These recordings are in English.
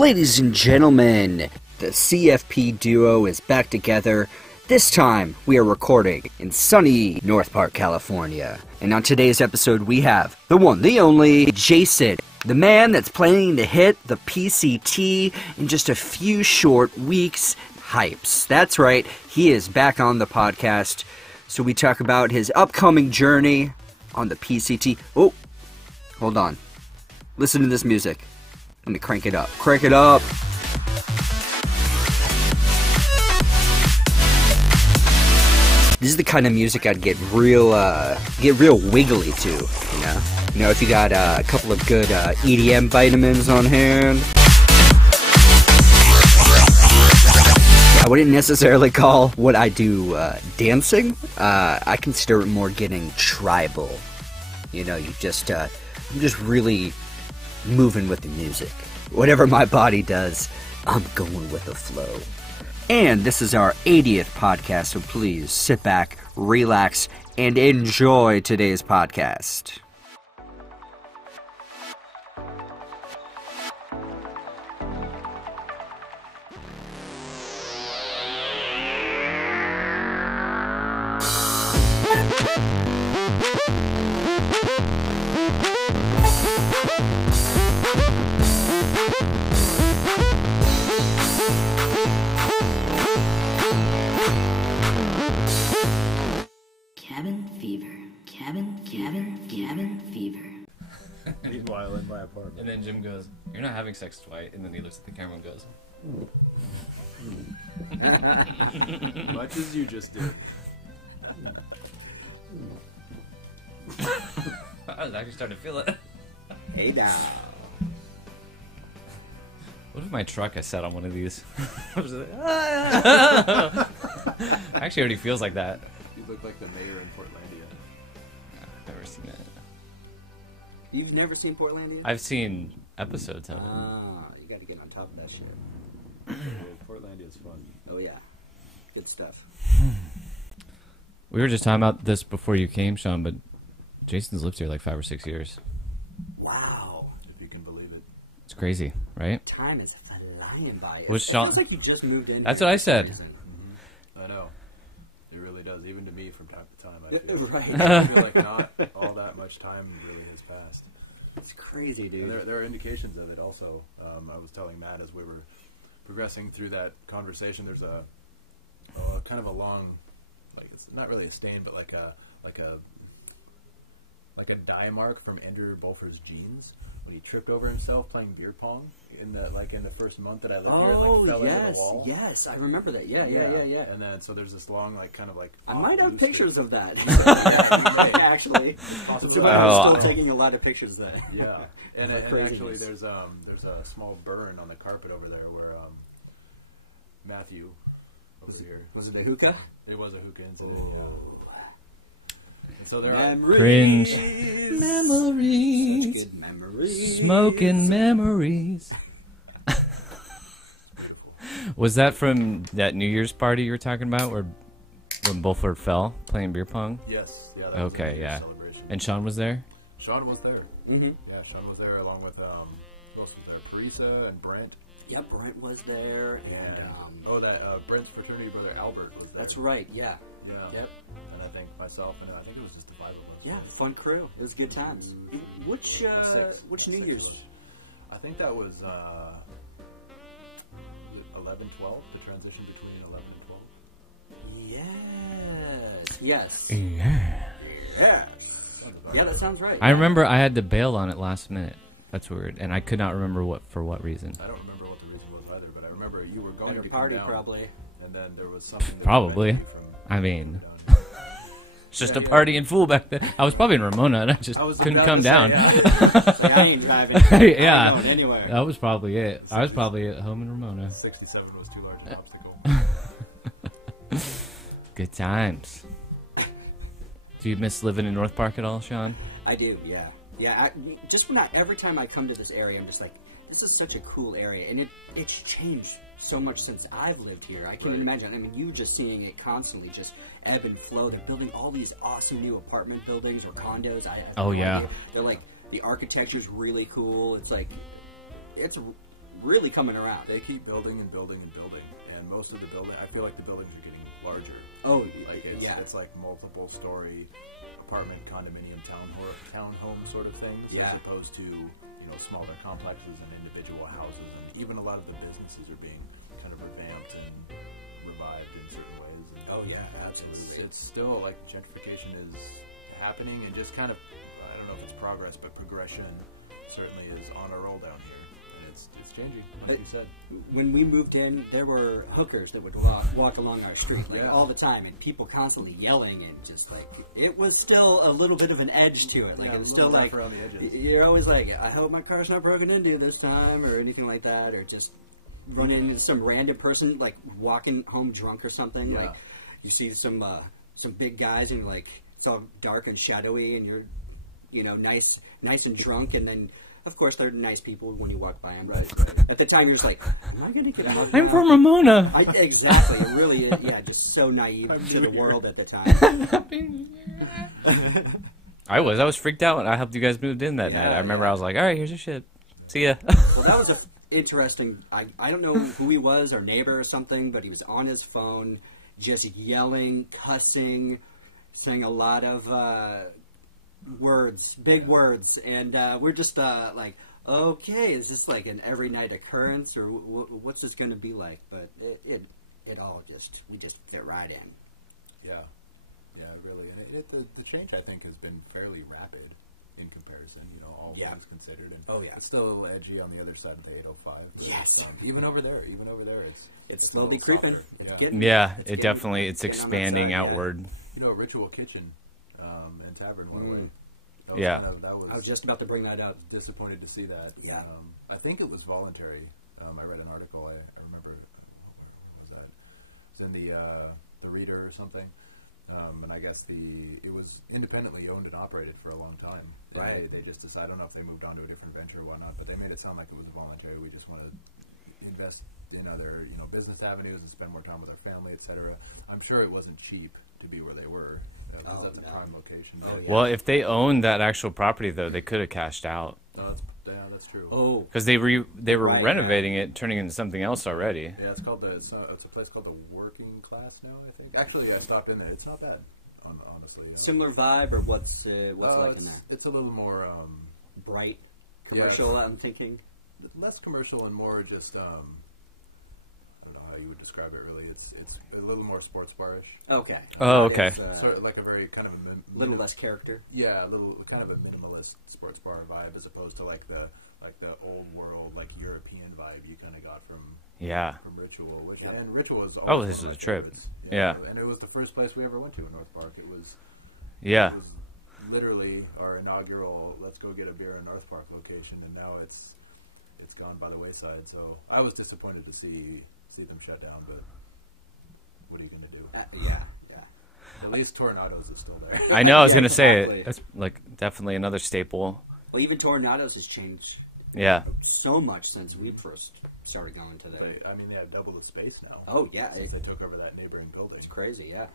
Ladies and gentlemen, the CFP duo is back together. This time, we are recording in sunny North Park, California. And on today's episode, we have the one, the only, Jason, the man that's planning to hit the PCT in just a few short weeks. Hypes. That's right, he is back on the podcast. So we talk about his upcoming journey on the PCT. Oh, hold on. Listen to this music. Let me crank it up. Crank it up. This is the kind of music I'd get real wiggly to, you know? You know, if you got a couple of good EDM vitamins on hand. I wouldn't necessarily call what I do dancing. I consider it more getting tribal. You know, I'm just really moving with the music. Whatever my body does, I'm going with the flow. And this is our 80th podcast, so please sit back, relax, and enjoy today's podcast. Cabin fever. Meanwhile, in my apartment. And then Jim goes, "You're not having sex tonight." And then he looks at the camera and goes, much as you just did. I was actually starting to feel it. Hey now. What if my truck I sat on one of these? I was like, ah! Actually, already feels like that. You look like the mayor in Portlandia. I've never seen it. You've never seen Portlandia? I've seen episodes of it. You gotta get on top of that shit. Yeah, Portlandia is fun. Oh yeah. Good stuff. We were just talking about this before you came, Sean, but Jason's lived here like 5 or 6 years. Wow. If you can believe it. It's crazy, right? Time is flying by. Was It Sean- feels like you just moved in. That's here what I for some said. reason. I know. It really does. Even to me from time to time, I feel, Right. I feel like not all that much time really has passed. It's crazy, dude. And there are indications of it also. I was telling Matt as we were progressing through that conversation, there's a kind of a long, like, it's not really a stain, but like a dye mark from Andrew Bulfer's jeans when he tripped over himself playing beer pong in the first month that I lived here and like fell into the wall. Yes, I remember that. Yeah. And then so there's this long I might have pictures of that. Yeah, Actually, possibly. I'm still taking a lot of pictures of that. Yeah, and actually there's a small burn on the carpet over there where Matthew over here. Was it a hookah? It was a hookah incident. Yeah. And so there Cringe. Memories. Such good memories. Smoking memories. Was that from that New Year's party you were talking about, where when Bulford fell playing beer pong? Yes. Yeah. That was Okay. a Yeah. celebration. And Sean was there. Sean was there. Mm-hmm. Yeah, Sean was there along with who else was there? Teresa and Brent. Yep, Brent was there, and Brent's fraternity brother Albert was there. that's right. Yeah. Yeah. Yep. And I think myself and I think it was just the 5 of us. Yeah, fun crew. It was good times. Which New Year's? I think that was 11, 12. The transition between 11 and 12. Yes. Yeah. Yes. Yeah, that sounds right. I remember I had to bail on it last minute. That's weird, and I could not remember for what reason. I don't remember what the reason was either, but I remember you were going At a to party, come down, probably. and then there was something that Probably. prevented you from I mean, down. it's just a party in full back then. I was probably in Ramona, and I just couldn't about come to say, down. Like, I ain't driving. Yeah. I'm not going anywhere. That was probably it. I was probably at home in Ramona. 67 was too large an obstacle. Good times. Do you miss living in North Park at all, Sean? I do, yeah. Yeah, every time I come to this area, I'm just like, this is such a cool area, and it's changed so much since I've lived here. I can't even imagine. I mean, you just seeing it constantly just ebb and flow. They're building all these awesome new apartment buildings or condos. I have no idea. They're like, the architecture's really cool. It's like, it's really coming around. They keep building and building and building, and most of the building, I feel like the buildings are getting larger. Oh, like it's like multiple story apartment, condominium, townhome sort of things, as opposed to smaller complexes and individual houses, and even a lot of the businesses are being kind of revamped and revived in certain ways. And oh yeah, absolutely. It's still like gentrification is happening, and just kind of, I don't know if it's progress, but progression certainly is on a roll down here. It's changing, like you said. When we moved in, there were hookers that would walk along our street all the time, and people constantly yelling, and just like it was still a little bit of an edge to it. Like it was still like around the edges. You're always like, I hope my car's not broken into this time, or anything like that, or just run into some random person like walking home drunk or something. Yeah. Like you see some big guys, and like it's all dark and shadowy, and you're nice and drunk, and then. Of course, they're nice people when you walk by them. Right. At the time, you're just like, am I going to get out I'm now? from Ramona. Exactly. It really is. Yeah, just so naive to the world at the time. I was freaked out when I helped you guys move in that night. I remember I was like, all right, here's your shit. See ya. Well, that was interesting. I don't know who he was, our neighbor or something, but he was on his phone just yelling, cussing, saying a lot of... big words, and we're just like, okay, is this like an every night occurrence, or what's this going to be like? But it all we just fit right in. Yeah, really, and the change I think has been fairly rapid in comparison. All things considered, and it's still a little edgy on the other side of the 805. Yes, even over there, it's slowly creeping. It's expanding outward. Ritual Kitchen. And Tavern went away. I was just about to bring that up. Disappointed to see that. Yeah. I think it was voluntary. I read an article. I remember. Where was that? It's in the Reader or something. And I guess it was independently owned and operated for a long time. Right. They just decided. I don't know if they moved on to a different venture or whatnot, but they made it sound like it was voluntary. We just want to invest in other business avenues and spend more time with our family, etc. I'm sure it wasn't cheap to be where they were. That's a prime location. Well, if they owned that actual property, though, they could have cashed out. That's true. Oh, because they were renovating it, turning it into something else already. Yeah, it's a place called the Working Class now, I think. Actually, I stopped in there. It's not bad, honestly. Similar vibe, or what's like in there? It's a little more bright, commercial. I'm thinking less commercial and more just. I don't know how you would describe it really. It's a little more sports bar-ish. Okay. Oh, okay. It's sort of like a very kind of a little less character. Yeah, a little kind of a minimalist sports bar vibe, as opposed to like the old world, like European vibe you kind of got from Ritual, and Ritual is also this is a trip. And it was the first place we ever went to in North Park. It was literally our inaugural let's go get a beer in North Park location, and now it's gone by the wayside. So I was disappointed to see them shut down, but what are you going to do? At least Tornadoes is still there. I know. I was going to say it. That's like definitely another staple. Well, even Tornadoes has changed. So much since we first started going to there. I mean, they have double the space now. Oh yeah, since they took over that neighboring building. It's crazy. Yeah.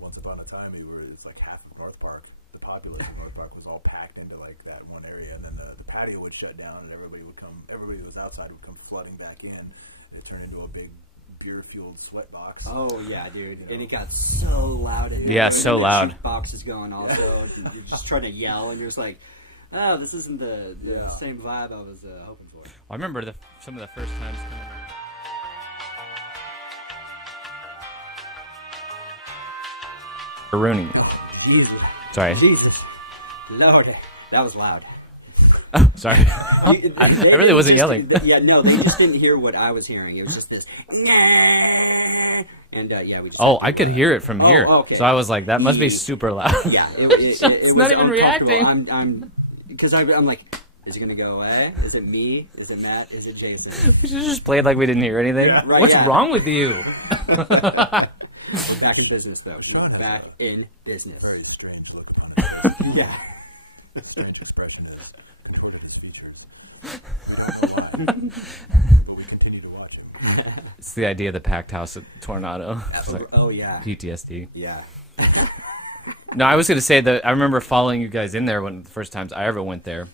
Once upon a time, it's like half of North Park. The populace of North Park was all packed into like that one area, and then the patio would shut down, and everybody who was outside would come flooding back in. It turned into a big beer-fueled sweat box. Oh yeah, dude, and it got so loud. So loud. The box is going also. And you're just trying to yell, and you're just like, oh, this isn't the same vibe I was hoping for. I remember some of the first times coming. Rooney. Jesus. Sorry. Jesus. Lord, that was loud. Oh, sorry. I really wasn't yelling. They just didn't hear what I was hearing. It was just this. And we just. Oh, I could hear it from here. Okay. So I was like, that must be super loud. Yeah. It's not even reacting. I'm because I'm like, is it going to go away? Is it me? Is it Matt? Is it Jason? We should just play it like we didn't hear anything. Yeah. Right, What's wrong with you? We're back in business, though. We're back in business. Very strange look upon his face. Yeah. Strange expression is contorted his features. We don't know why, but we continue to watch him. It's the idea of the packed house at Tornado. Like, yeah. PTSD. Yeah. No, I was going to say that I remember following you guys in there one of the first times I ever went there.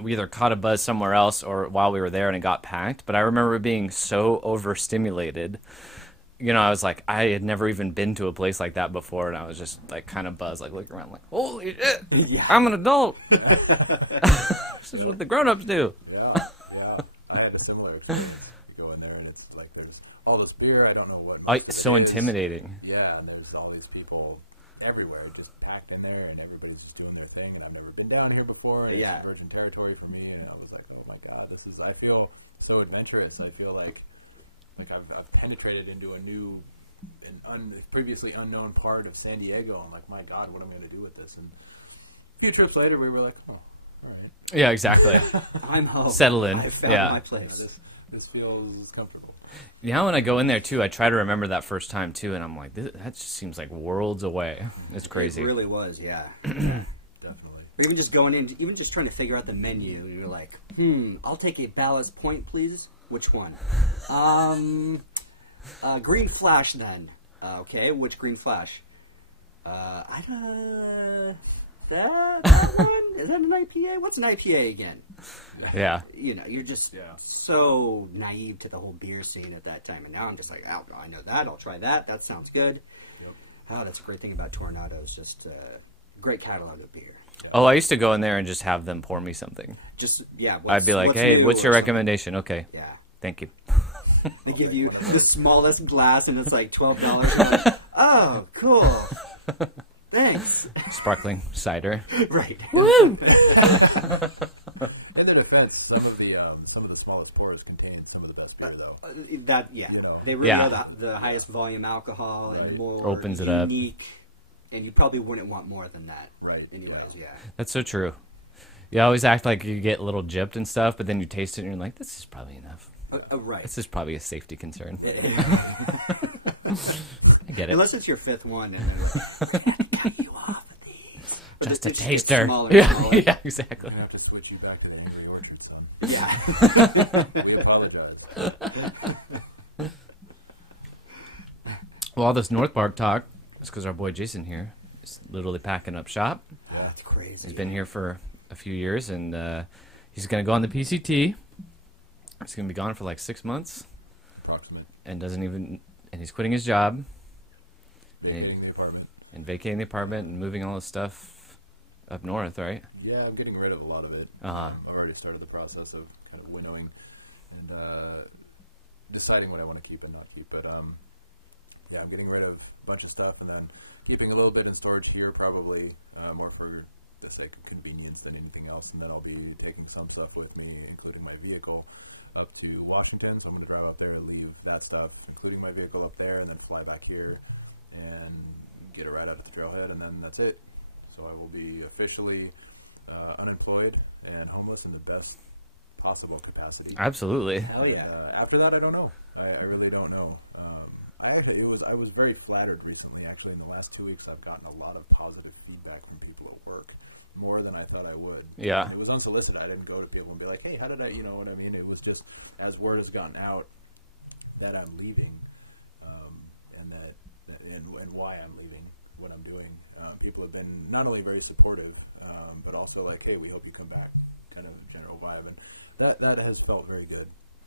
we either caught a buzz somewhere else or while we were there and it got packed. But I remember being so overstimulated. You know, I was like, I had never even been to a place like that before, and I was just like kind of buzzed, like looking around, like, holy shit, yeah. I'm an adult. This is what the grown-ups do. Yeah. I had a similar experience. You go in there and it's like there's all this beer. I don't know what. It's so intimidating. Yeah, and there's all these people everywhere, just packed in there, and everybody's just doing their thing. And I've never been down here before. And it's virgin territory for me, and I was like, oh my god, this is. I feel so adventurous. I feel like I've penetrated into a new and previously unknown part of San Diego. I'm like, my God, what am I going to do with this? And a few trips later, we were like, oh, all right. Yeah, exactly. I'm home. Settle in. I found my place. Yeah, this feels comfortable. Now when I go in there, too, I try to remember that first time, too, and I'm like, that just seems like worlds away. It's crazy. It really was, yeah. Definitely. Or even just going in, even just trying to figure out the menu, and you're like, I'll take a ballast point, please. Which one? Green Flash, then. Okay, which Green Flash? I don't... That one? Is that an IPA? What's an IPA again? Yeah. You know, you're just so naive to the whole beer scene at that time. And now I'm just like, oh, I know that. I'll try that. That sounds good. Yep. Oh, that's a great thing about Tornado. It's just great catalog of beer. Yeah. Oh, I used to go in there and just have them pour me something. Just, yeah. I'd be like, hey, what's your recommendation? Okay. Yeah. Thank you. They give you the smallest glass, and it's like $12. Like, oh, cool. Thanks. Sparkling cider. Right. Woo! In their defense, some of the smallest pours contain some of the best beer, though. You know. They really know the highest volume alcohol and the more opens it unique, and you probably wouldn't want more than that. Right. Anyways, yeah. That's so true. You always act like you get a little gypped and stuff, but then you taste it and you're like, this is probably enough. Right. This is probably a safety concern. I get it. Unless it's your fifth one, and they're like, cut you off of these. Or Just a it taster. Smaller. Yeah, exactly. We're going to have to switch you back to the Angry Orchard, son. Yeah. We apologize. Well, all this North Park talk is because our boy Jason here is literally packing up shop. Yeah, that's crazy. He's been here for a few years, and he's going to go on the PCT. He's going to be gone for like 6 months. Approximate. And he's quitting his job. Vacating the apartment. And vacating the apartment and moving all his stuff up north, right? Yeah, I'm getting rid of a lot of it. Uh-huh. I've already started the process of kind of winnowing and deciding what I want to keep and not keep. But yeah, I'm getting rid of a bunch of stuff and then keeping a little bit in storage here, probably more for the sake of convenience than anything else. And then I'll be taking some stuff with me, including my vehicle, up to Washington. So I'm going to drive up there and leave that stuff, including my vehicle, up there, and then fly back here and get it right up at the trailhead, and then that's it. So I will be officially unemployed and homeless in the best possible capacity. Absolutely. Hell yeah. After that, I don't know. I really don't know. I was very flattered recently. Actually, in the last 2 weeks, I've gotten a lot of positive feedback from people at work, more than I thought I would. Yeah. It was unsolicited. I didn't go to people and be like, hey, how did I, you know what I mean? It was just, as word has gotten out that I'm leaving, and why I'm leaving, what I'm doing. People have been not only very supportive, but also like, hey, we hope you come back, kind of general vibe. And that has felt very good.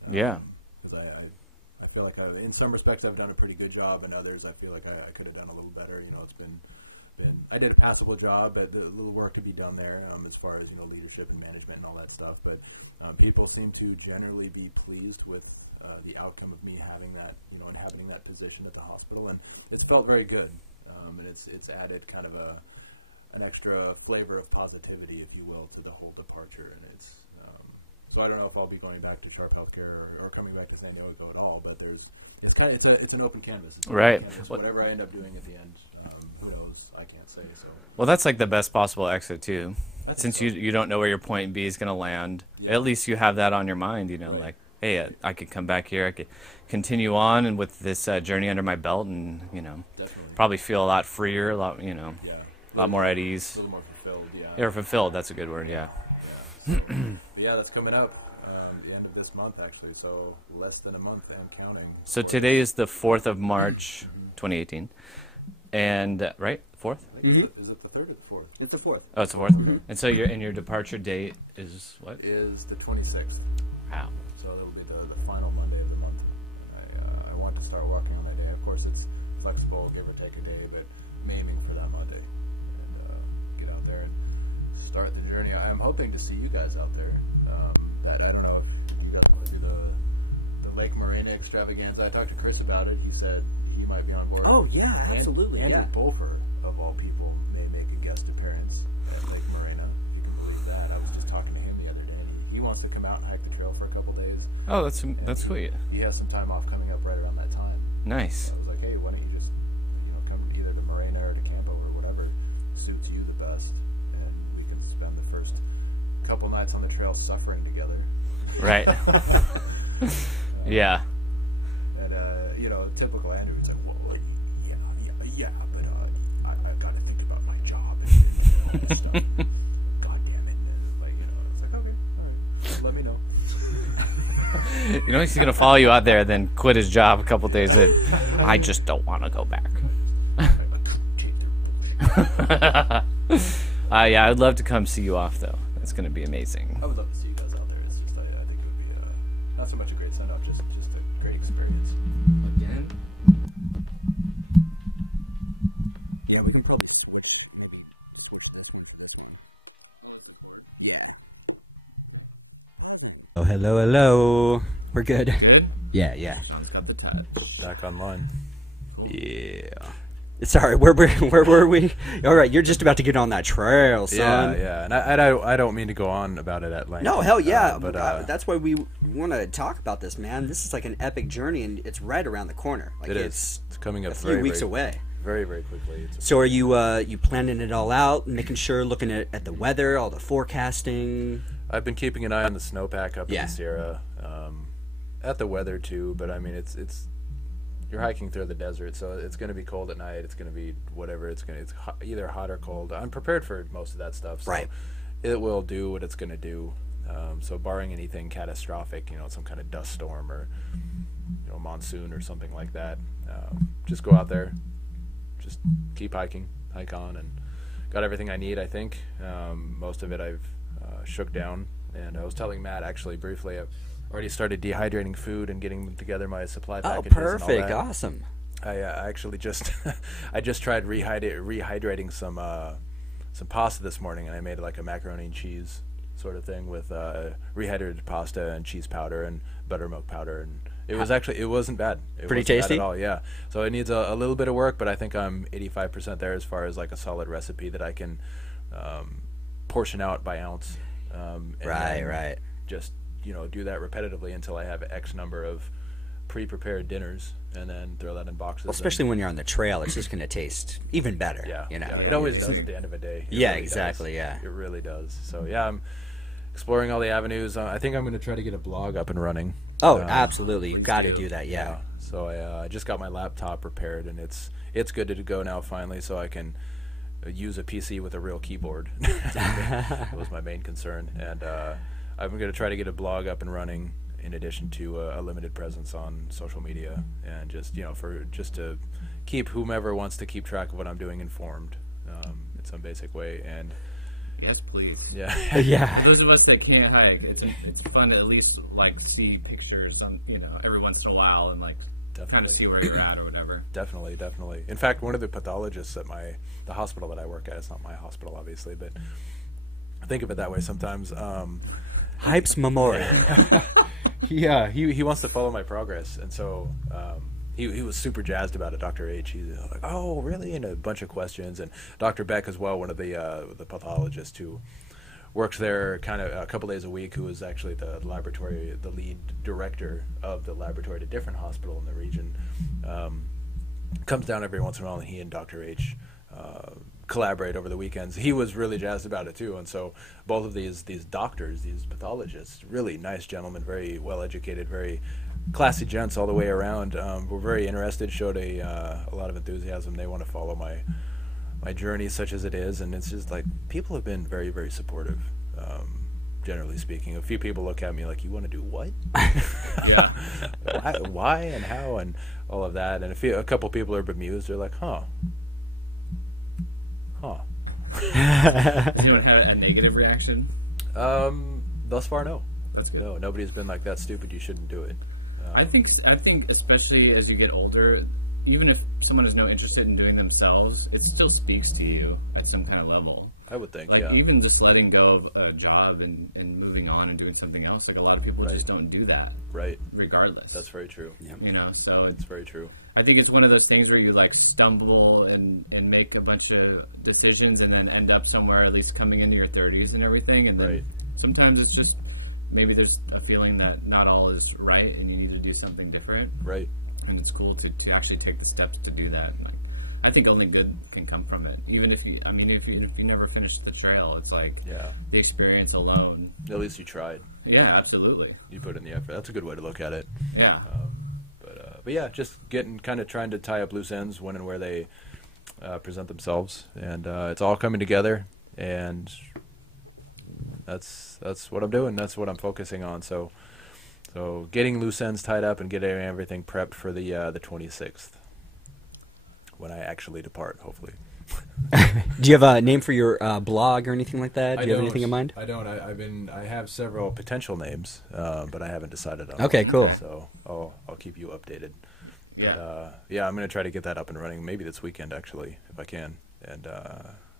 Yeah. Because I feel like in some respects I've done a pretty good job, and others I feel like I could have done a little better. You know, it's been I did a passable job, but the little work to be done there as far as, you know, leadership and management and all that stuff. But people seem to generally be pleased with the outcome of me having that, you know, and having that position at the hospital, and it's felt very good. And it's added kind of an extra flavor of positivity, if you will, to the whole departure. And it's so I don't know if I'll be going back to Sharp Healthcare or coming back to San Diego at all. But it's an open canvas. It's right. Open canvas. Whatever I end up doing at the end, who knows? I can't say. So. Well, that's like the best possible exit too. Since so. you don't know where your point B is going to land, yeah. At least you have that on your mind. You know, right. Like, hey, I could come back here. I could continue on and with this journey under my belt, and you know, definitely. Probably feel a lot freer, a lot, you know, yeah. a lot more at ease. A little more fulfilled. Yeah. Yeah, fulfilled. That's a good word. Yeah. Yeah. So, but yeah, that's coming up. The end of this month, actually, so less than a month and counting. So today is the 4th of March, 2018. And right, 4th. Is it the 3rd or the 4th? It's the 4th. Oh, it's the 4th. And so your departure date is what? Is the 26th. Wow. So it'll be the final Monday of the month. I want to start walking on that day. Of course, it's flexible, give or take a day, but I'm aiming for that Monday and get out there and start the journey. I'm hoping to see you guys out there. I don't know if you guys want to do the Lake Morena extravaganza. I talked to Chris about it. He said he might be on board. Oh yeah, absolutely. Andrew Bolfer, of all people, may make a guest appearance at Lake Morena. If you can believe that. I was just talking to him the other day. He wants to come out and hike the trail for a couple days. Oh, that's sweet. He has some time off coming up right around that time. Nice. So I was like, hey, why don't you just come either to Morena or to Campo or whatever suits you the best, and we can spend the first couple nights on the trail suffering together. Right. Yeah. And typical Andrew would say, well, yeah, but I got to think about my job and all that stuff. God damn it! It's like, okay, all right, let me know. You know he's gonna follow you out there, then quit his job a couple days in. I just don't want to go back. Yeah, I'd love to come see you off though. That's gonna be amazing. I would love to see you guys out there. It's just I think it would be not so much a great send off, just a great experience. Again? Yeah, we can probably. Oh, hello. We're good. Good? Yeah. John's got the touch. Back online. Cool. Yeah. Sorry, where were we? All right, you're just about to get on that trail, son. Yeah. And I don't mean to go on about it at length. No, hell yeah. But that's why we want to talk about this, man. This is like an epic journey, and it's right around the corner. Like it's coming up a few weeks away. Very, very quickly. So are you planning it all out, making sure, looking at the weather, all the forecasting? I've been keeping an eye on the snowpack up in the Sierra, at the weather too. But I mean, it's you're hiking through the desert, so it's going to be cold at night. It's going to be whatever. It's either hot or cold. I'm prepared for most of that stuff. So right. It will do what it's going to do. So barring anything catastrophic, some kind of dust storm or monsoon or something like that, just go out there, just keep hiking, hike on, and got everything I need. I think most of it I've shook down, and I was telling Matt actually briefly. I've already started dehydrating food and getting together my supply packages. Oh, perfect! And all that. Awesome. I actually just I just tried rehydrating some pasta this morning, and I made like a macaroni and cheese sort of thing with rehydrated pasta and cheese powder and buttermilk powder, and it wasn't bad. It Pretty wasn't tasty bad at all. Yeah. So it needs a little bit of work, but I think I'm 85% there as far as like a solid recipe that I can portion out by ounce. Right. Just do that repetitively until I have X number of pre-prepared dinners, and then throw that in boxes. Well, especially when you're on the trail, it's just going to taste even better. Yeah, Yeah, it always does at the end of a day. Yeah, really exactly. Does. Yeah, it really does. So yeah, I'm exploring all the avenues. I think I'm going to try to get a blog up and running. Oh, absolutely, you've got to do that. Yeah. So I just got my laptop prepared, and it's good to go now finally, so I can use a PC with a real keyboard. That was my main concern, and I'm going to try to get a blog up and running in addition to a limited presence on social media, and just to keep whomever wants to keep track of what I'm doing informed in some basic way. And yes, please. Yeah. Yeah. For those of us that can't hike, it's fun to at least like see pictures on every once in a while and like kind of see where you're at or whatever. Definitely. In fact, one of the pathologists at the hospital that I work at, it's not my hospital obviously, but I think of it that way sometimes. Hype's Memorial. Yeah, he wants to follow my progress, and so he was super jazzed about it. Dr. H, he's like, oh really, and a bunch of questions, and Dr. Beck as well, one of the pathologists who works there kind of a couple days a week, who is actually the lead director of the laboratory at a different hospital in the region, comes down every once in a while, and he and Dr. H collaborate over the weekends. He was really jazzed about it too, and so both of these doctors, these pathologists, really nice gentlemen, very well educated, very classy gents all the way around, were very interested, showed a lot of enthusiasm. They want to follow my journey such as it is, and it's just like people have been very, very supportive. generally speaking. A few people look at me like, you want to do what? Yeah. Why and how and all of that. And a couple people are bemused. They're like, huh. Has anyone had a negative reaction? Thus far, no. That's good. No, nobody's been like, that's stupid, you shouldn't do it. I think especially as you get older, even if someone has no interest in doing themselves, it still speaks to you at some kind of level. I would think, like, yeah. Even just letting go of a job and moving on and doing something else, like a lot of people just don't do that. Right. Regardless. That's very true. Yep. You know, so it's very true. I think it's one of those things where you like stumble and make a bunch of decisions and then end up somewhere, at least coming into your 30s and everything. And then sometimes it's just, maybe there's a feeling that not all is right and you need to do something different. Right. And it's cool to actually take the steps to do that. Like, I think only good can come from it. Even if you never finish the trail, it's like the experience alone. At least you tried. Yeah, absolutely. You put in the effort. That's a good way to look at it. Yeah. But yeah, just trying to tie up loose ends when and where they present themselves, and it's all coming together, and that's what I'm doing. That's what I'm focusing on. So getting loose ends tied up and getting everything prepped for the 26th, when I actually depart, hopefully. Do you have a name for your blog or anything like that? Do you have anything in mind? I don't. I have several potential names, but I haven't decided on. Okay, cool. So I'll keep you updated. Yeah. But, I'm going to try to get that up and running. Maybe this weekend, actually, if I can, and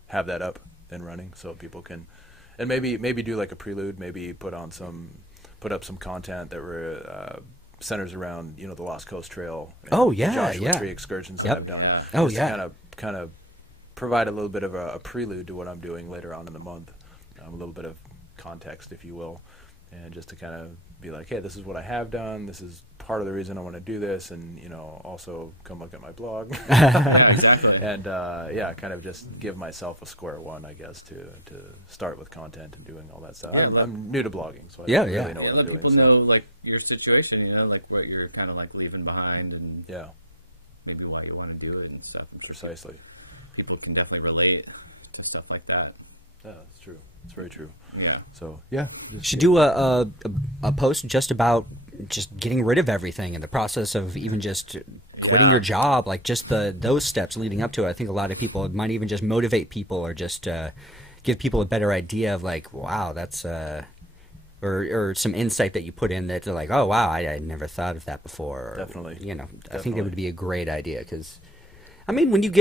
have that up and running so people can, and maybe do like a prelude. Maybe put up some content that centers around the Lost Coast Trail. And Joshua Tree excursions that I've done. Yeah. Oh yeah. Kind of provide a little bit of a prelude to what I'm doing later on in the month, a little bit of context, if you will, and just to kind of be like, hey, this is what I have done. This is part of the reason I want to do this, and also come look at my blog. Yeah, exactly. And kind of just give myself a square one, I guess, to start with content and doing all that stuff. Yeah, I'm new to blogging, so I Yeah, don't yeah. really know what I'm let doing. people know like your situation, like what you're kind of like leaving behind, and maybe why you want to do it and stuff. Precisely. People can definitely relate to stuff like that. Yeah, that's true. It's very true. Yeah. So yeah, should do a post just about just getting rid of everything and the process of even just quitting your job, like just those steps leading up to it. I think a lot of people, it might even just motivate people or just give people a better idea of like, wow, that's or some insight that you put in that they're like, oh wow, I never thought of that before. Or, Definitely. I think that would be a great idea because, I mean, when you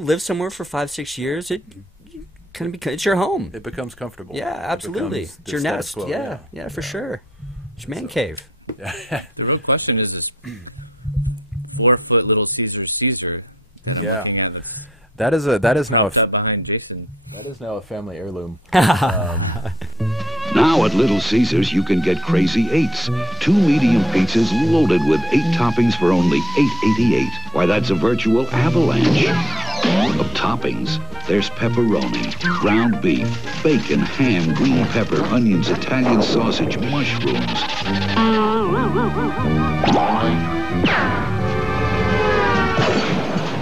live somewhere for 5-6 years, it's your home. It becomes comfortable. Yeah, absolutely. It's your nest. Quo, yeah, for sure. It's your man cave. The real question is this 4-foot little Caesar. Yeah. Looking at That is now behind Jason. That is now a family heirloom. Now at Little Caesars, you can get Crazy 8s. 2 medium pizzas loaded with 8 toppings for only $8.88. Why, that's a virtual avalanche of toppings. There's pepperoni, ground beef, bacon, ham, green pepper, onions, Italian sausage, mushrooms.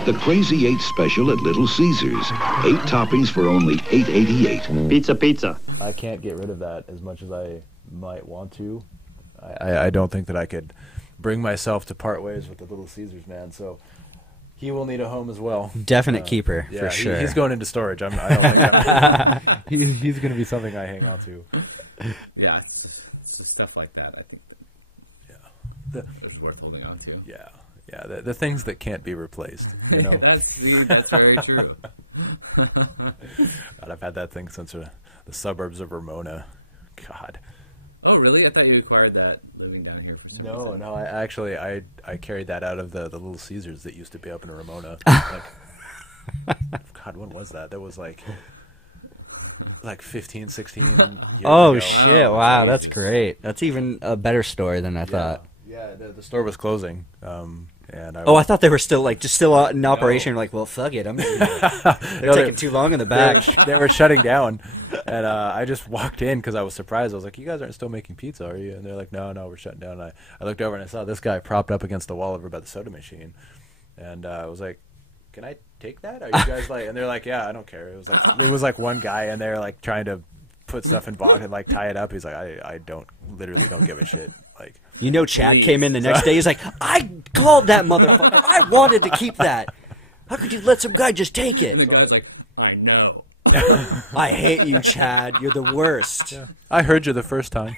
The Crazy 8 special at Little Caesars. 8 toppings for only $8.88. Pizza. I can't get rid of that as much as I might want to. I don't think that I could bring myself to part ways with the Little Caesars man, so he will need a home as well. Definite keeper, for sure. He's going into storage. I don't think he's going to be something I hang on to. Yeah, it's just stuff like that, I think. It's worth holding on to. Yeah. Yeah, the things that can't be replaced, That's very true. God, I've had that thing since the suburbs of Ramona. God. Oh, really? I thought you acquired that living down here for some reason. No, I carried that out of the Little Caesars that used to be up in Ramona. God, when was that? That was like 15, 16 years ago. Shit, wow, that's great. That's even a better story than I thought. Yeah, the store was closing. And I thought they were still in operation. No. Like, well, fuck it, they're taking too long in the back. They were shutting down, and I just walked in because I was surprised. I was like, "You guys aren't still making pizza, are you?" And they're like, "No, we're shutting down." And I looked over and I saw this guy propped up against the wall over by the soda machine, and I was like, "Can I take that? Are you guys like?" And they're like, "Yeah, I don't care." It was like one guy in there like trying to put stuff in box and like tie it up. He's like, I literally don't give a shit. Like, You know, Chad came in the next day. He's like, I called that motherfucker. I wanted to keep that. How could you let some guy just take it? And the guy's like, I know. I hate you, Chad. You're the worst. yeah. I heard you the first time.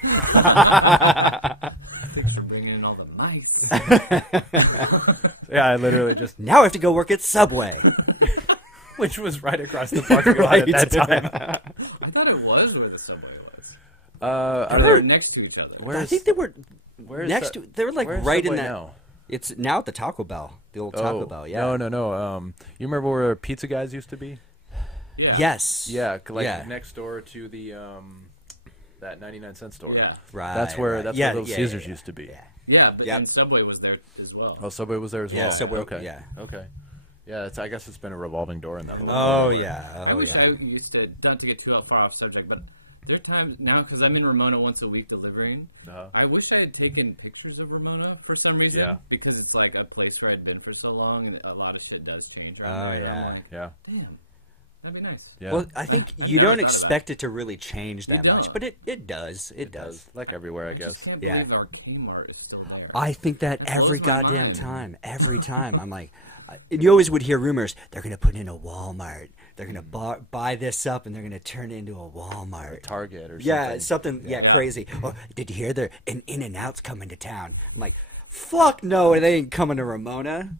Thanks for bringing in all the mice. Yeah, I literally just, Now I have to go work at Subway. which was right across the parking lot at that time. I thought it was where the subway was. I They don't were know. next to each other. I think they were Where's next the- to. They were like where's right in Subway that. now? It's now at the Taco Bell, the old Taco Bell. Yeah. No. You remember where Pizza Guys used to be? Yeah. Yes. Yeah, like Yeah. next door to the that 99-cent store. Yeah. Right. That's where right. Little Caesars used to be. Yeah. Yeah, but Yep. then Subway was there as well. Oh, Subway was there as Yeah, well. Subway- Okay. yeah. Okay. Yeah, I guess it's been a revolving door in that little. Oh corner. yeah. I Oh wish yeah. I used to, not to get too far off subject, but there are times now, because I'm in Ramona once a week delivering, Uh-huh. I wish I had taken pictures of Ramona for some reason. Yeah. Because it's like a place where I'd been for so long, and a lot of shit does change. Right Oh, now, and yeah. I'm like, Yeah. damn, that'd be nice. Yeah. Well, I think I've you never don't thought of expect it to really change that You much, don't. but it does. It does. Like everywhere, I I just guess. can't Yeah. believe our Kmart is still there. I think that It blows every my goddamn mind. time. Every time. I'm like, and you always would hear rumors, they're going to put in a Walmart. They're going to buy this up and they're going to turn it into a Walmart. Target or something. Yeah, something, yeah, crazy. Or, did you hear there an In-N-Out's coming to town? I'm like, fuck no, they ain't coming to Ramona.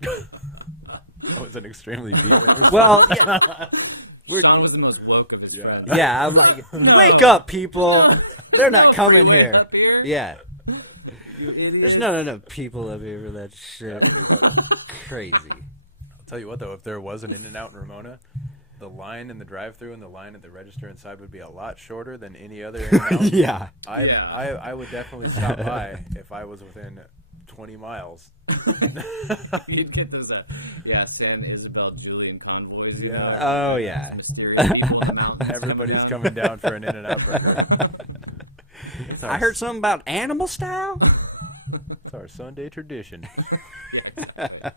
That was an extremely deep response. Well, yeah, John was the most woke of his friends. yeah, I'm like, wake up, people. They're not no coming freeways here. up here. Yeah. You idiot. There's not enough people up here for that shit. Crazy. I'll tell you what, though, if there was an In-N-Out in Ramona, the line in the drive-thru and the line at the register inside would be a lot shorter than any other In-N-Out. Yeah. I would definitely stop by if I was within 20 miles. You'd get those, Sam, Isabel, Julian convoys. you Yeah. know, Oh, yeah. Mysterious people in the mountains. Everybody's coming down for an In-N-Out burger. It's our, I heard something about animal style. it's our Sunday tradition. Yeah, exactly.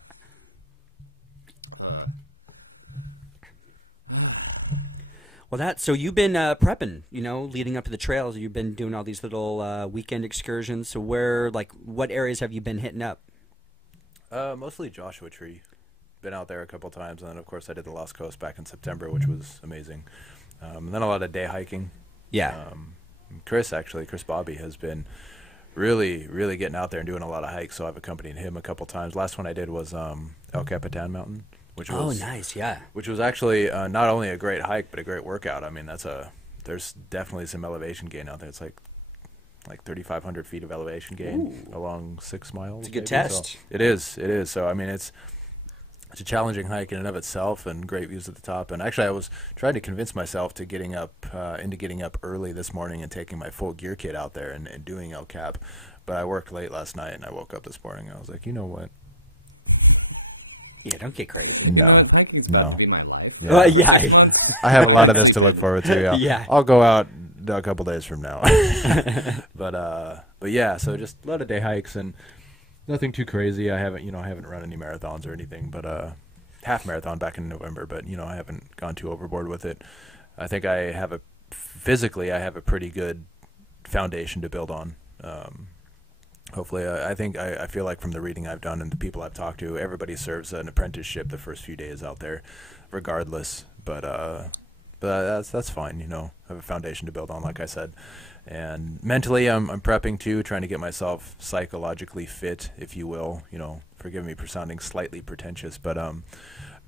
Well, so you've been prepping, leading up to the trails. You've been doing all these little weekend excursions. So what areas have you been hitting up? Mostly Joshua Tree. Been out there a couple times, and then of course I did the Lost Coast back in September, which was amazing. And then a lot of day hiking. Yeah. Chris Bobby has been really, really getting out there and doing a lot of hikes. So I've accompanied him a couple times. Last one I did was El Capitan Mountain, which was nice. Yeah. which was actually not only a great hike but a great workout. I mean, there's definitely some elevation gain out there. It's like 3,500 feet of elevation gain along 6 miles. It's a good maybe. test. So it is. So I mean, it's a challenging hike in and of itself, and great views at the top. And actually, I was trying to convince myself to getting up early this morning and taking my full gear kit out there and doing El Cap. But I worked late last night, and I woke up this morning and I was like, you know what? Yeah, don't get crazy. No, Hiking's no. supposed to be my life. Yeah. Yeah. I have a lot of this to look forward to. Yeah. Yeah. I'll go out a couple days from now. but yeah, so just a lot of day hikes and nothing too crazy. I haven't run any marathons or anything, but half marathon back in November, but I haven't gone too overboard with it. I think I have a pretty good foundation to build on. Hopefully, I feel like from the reading I've done and the people I've talked to, everybody serves an apprenticeship the first few days out there, regardless. But that's fine. I have a foundation to build on, like I said. And mentally, I'm prepping too, trying to get myself psychologically fit, if you will. Forgive me for sounding slightly pretentious, but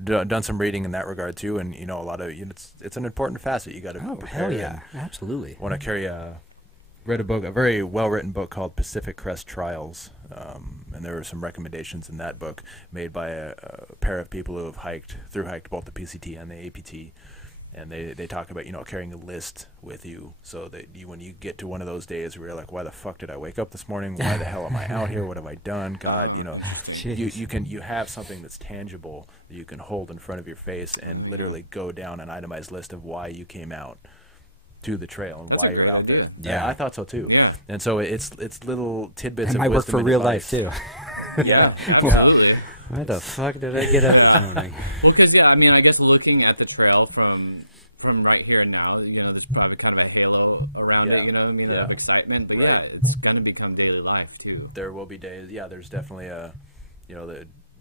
done some reading in that regard too. And a lot of it's an important facet. You got to prepare. Hell yeah, absolutely. Want to read a very well-written book called Pacific Crest Trails, and there were some recommendations in that book made by a pair of people who have hiked both the PCT and the APT, and they talk about carrying a list with you so that when you get to one of those days where you're like, why the fuck did I wake up this morning? Why the hell am I out here? What have I done? God, you have something that's tangible that you can hold in front of your face and literally go down an itemized list of why you came out to the trail and why you're out there. Yeah, I thought so too. Yeah. And so it's little tidbits It of might work wisdom for and real advice. life too. Yeah. Absolutely. Why the fuck did I get up this morning? Well, because I mean, I guess looking at the trail from from right here and now, there's probably kind of a halo around it, of excitement. But Right. it's going to become daily life too. There will be days. Yeah, there's definitely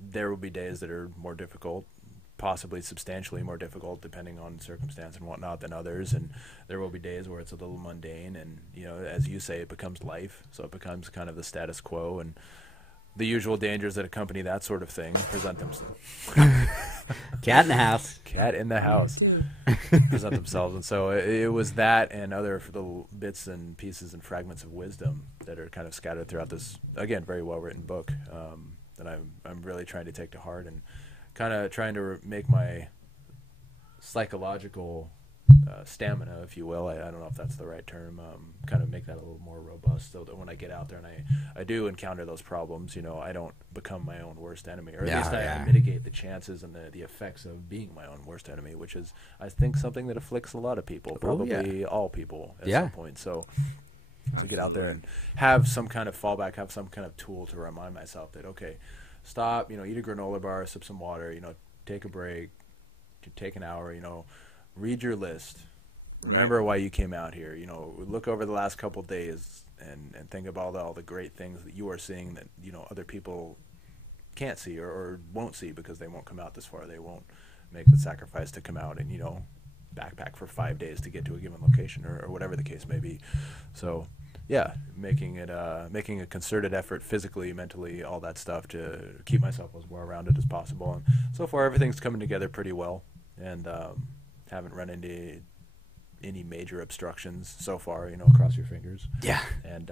there will be days that are more difficult, possibly substantially more difficult, depending on circumstance and whatnot, than others. And there will be days where it's a little mundane, and as you say, it becomes life. So it becomes kind of the status quo, and the usual dangers that accompany that sort of thing present themselves. Cat in the house. Cat in the house present themselves. And so it was that and other little bits and pieces and fragments of wisdom that are kind of scattered throughout this, again, very well written book, that I'm really trying to take to heart, and kind of trying to make my psychological stamina, if you will, I don't know if that's the right term, kind of make that a little more robust, so that when I get out there and I do encounter those problems, I don't become my own worst enemy, or at least I mitigate the chances and the effects of being my own worst enemy, which is, I think, something that afflicts a lot of people, probably all people at some point. So to get out there and have some kind of fallback, have some kind of tool to remind myself that, okay, stop, eat a granola bar, sip some water, take a break, take an hour, read your list, remember why you came out here, look over the last couple days and think about all the great things that you are seeing that, other people can't see or won't see because they won't come out this far. They won't make the sacrifice to come out and, backpack for 5 days to get to a given location or whatever the case may be. So yeah, making a concerted effort physically, mentally, all that stuff to keep myself as well rounded as possible. And so far everything's coming together pretty well, and haven't run into any major obstructions so far, cross your fingers. Yeah. And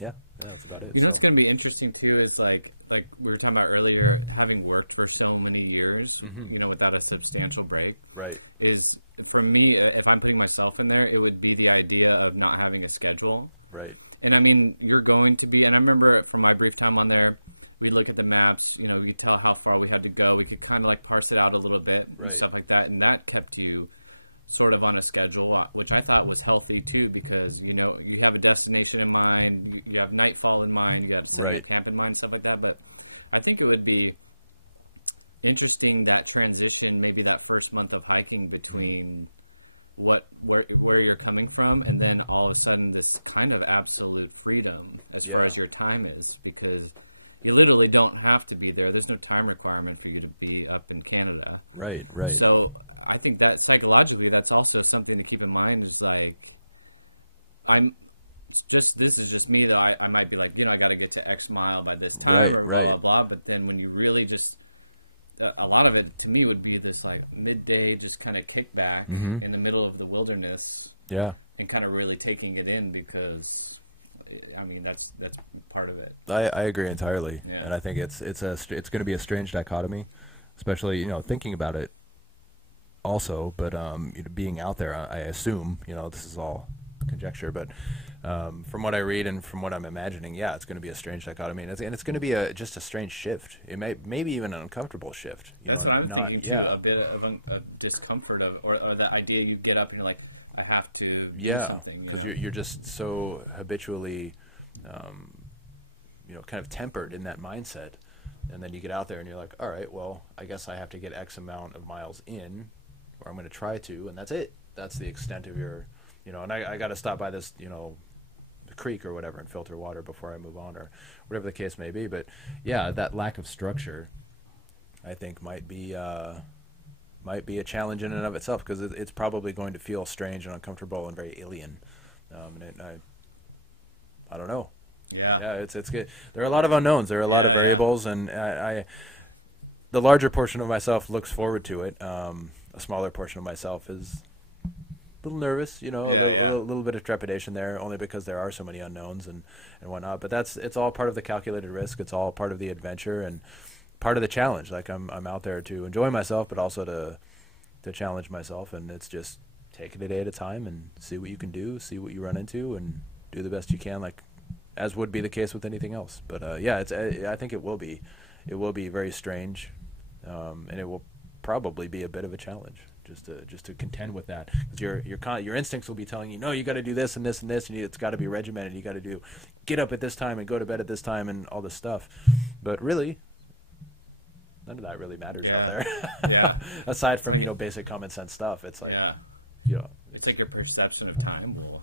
yeah, that's about it. What's going to be interesting too is like we were talking about earlier, having worked for so many years, without a substantial break. Right. Is, for me, if I'm putting myself in there, it would be the idea of not having a schedule. Right. And I mean, you're going to be, and I remember from my brief time on there, we'd look at the maps, we could tell how far we had to go. We could kind of like parse it out a little bit and stuff like that. And that kept you sort of on a schedule, which I thought was healthy too, because, you have a destination in mind, you have nightfall in mind, you have camp in mind, stuff like that. But I think it would be interesting, that transition, maybe that first month of hiking between where you're coming from, and then all of a sudden this kind of absolute freedom as far as your time is, because you literally don't have to be there. There's no time requirement for you to be up in Canada. Right. So I think that psychologically, that's also something to keep in mind. Is like, this is just me, though. I might be like, I got to get to X mile by this time, blah, blah, blah. But then when you really just, a lot of it to me would be this like midday, just kind of kickback in the middle of the wilderness. Yeah. And kind of really taking it in, because, I mean, that's part of it. I agree entirely. Yeah. And I think it's going to be a strange dichotomy, especially, thinking about it also, but being out there, I assume, this is all conjecture, but from what I read and from what I'm imagining, it's going to be a strange dichotomy, and it's going to be just a strange shift. It maybe even an uncomfortable shift. That's what I'm thinking too. A bit of a discomfort or the idea you get up and you're like, I have to do something. Because you're just so habitually, kind of tempered in that mindset, and then you get out there and you're like, all right, well, I guess I have to get X amount of miles in, or I'm going to try to, and that's it. That's the extent of your, and I got to stop by this, the creek or whatever and filter water before I move on, or whatever the case may be. But yeah, that lack of structure, I think, might be a challenge in and of itself, because it's probably going to feel strange and uncomfortable and very alien. And I don't know. Yeah, it's good. There are a lot of unknowns. There are a lot of variables, and the larger portion of myself looks forward to it. A smaller portion of myself is a little nervous, a little bit of trepidation there, only because there are so many unknowns and whatnot. But it's all part of the calculated risk. It's all part of the adventure and part of the challenge. Like, I'm out there to enjoy myself, but also to challenge myself, and it's just take it a day at a time and see what you can do, see what you run into, and do the best you can, like as would be the case with anything else. But I think it will be very strange, and it will probably be a bit of a challenge just to contend with that, because your instincts will be telling you, no, you got to do this and this and this, and it's got to be regimented. You got to get up at this time and go to bed at this time and all this stuff. But really, none of that really matters out Yeah. there. Yeah. Aside from, you know, basic common sense stuff, it's like, Yeah. you know, It's like your perception of time will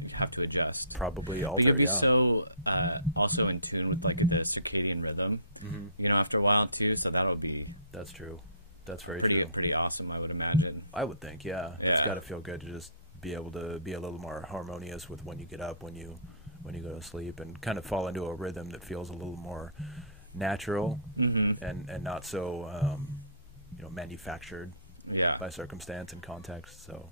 you have to adjust. probably But alter, you'll be yeah. so also in tune with like the circadian rhythm, you know, after a while too. So that'll be That's true. That's very pretty true. pretty awesome, I would imagine. I would think, yeah. It's Yeah. got to feel good to just be able to be a little more harmonious with when you get up, when you go to sleep, and kind of fall into a rhythm that feels a little more natural and not so you know, manufactured Yeah. by circumstance and context. So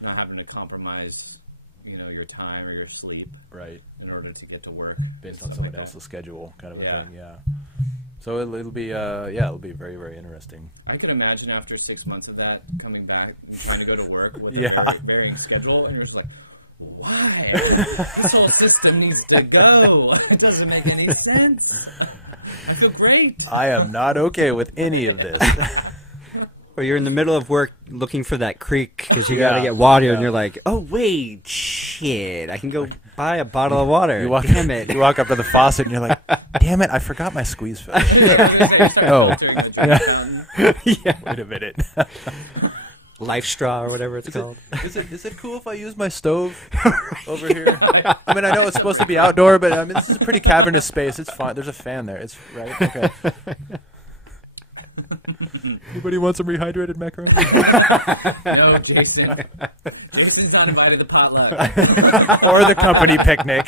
Not having to compromise, you know, your time or your sleep right, in order to get to work based and on stuff someone like else's schedule, kind of a Yeah. thing. Yeah. So it'll be it'll be very, very interesting. I can imagine after 6 months of that coming back and trying to go to work with Yeah. a varying schedule, and you're just like, why? This whole system needs to go. It doesn't make any sense. I feel great. I am not okay with any of this. Or you're in the middle of work looking for that creek because you Yeah. gotta get water, Yeah. and you're like, oh wait, shit, I can go buy a bottle of water. You walk, Damn it. you walk up to the faucet and you're like, damn it, I forgot my squeeze filter. Oh. Wait a minute. Life straw or whatever it's called. Is it cool if I use my stove over here? I mean, I know it's supposed to be outdoor, but I mean, this is a pretty cavernous space. It's fine. There's a fan there. It's right. Okay. Anybody want some rehydrated macaroni? No, Jason. Jason's not invited to potluck. Or the company picnic.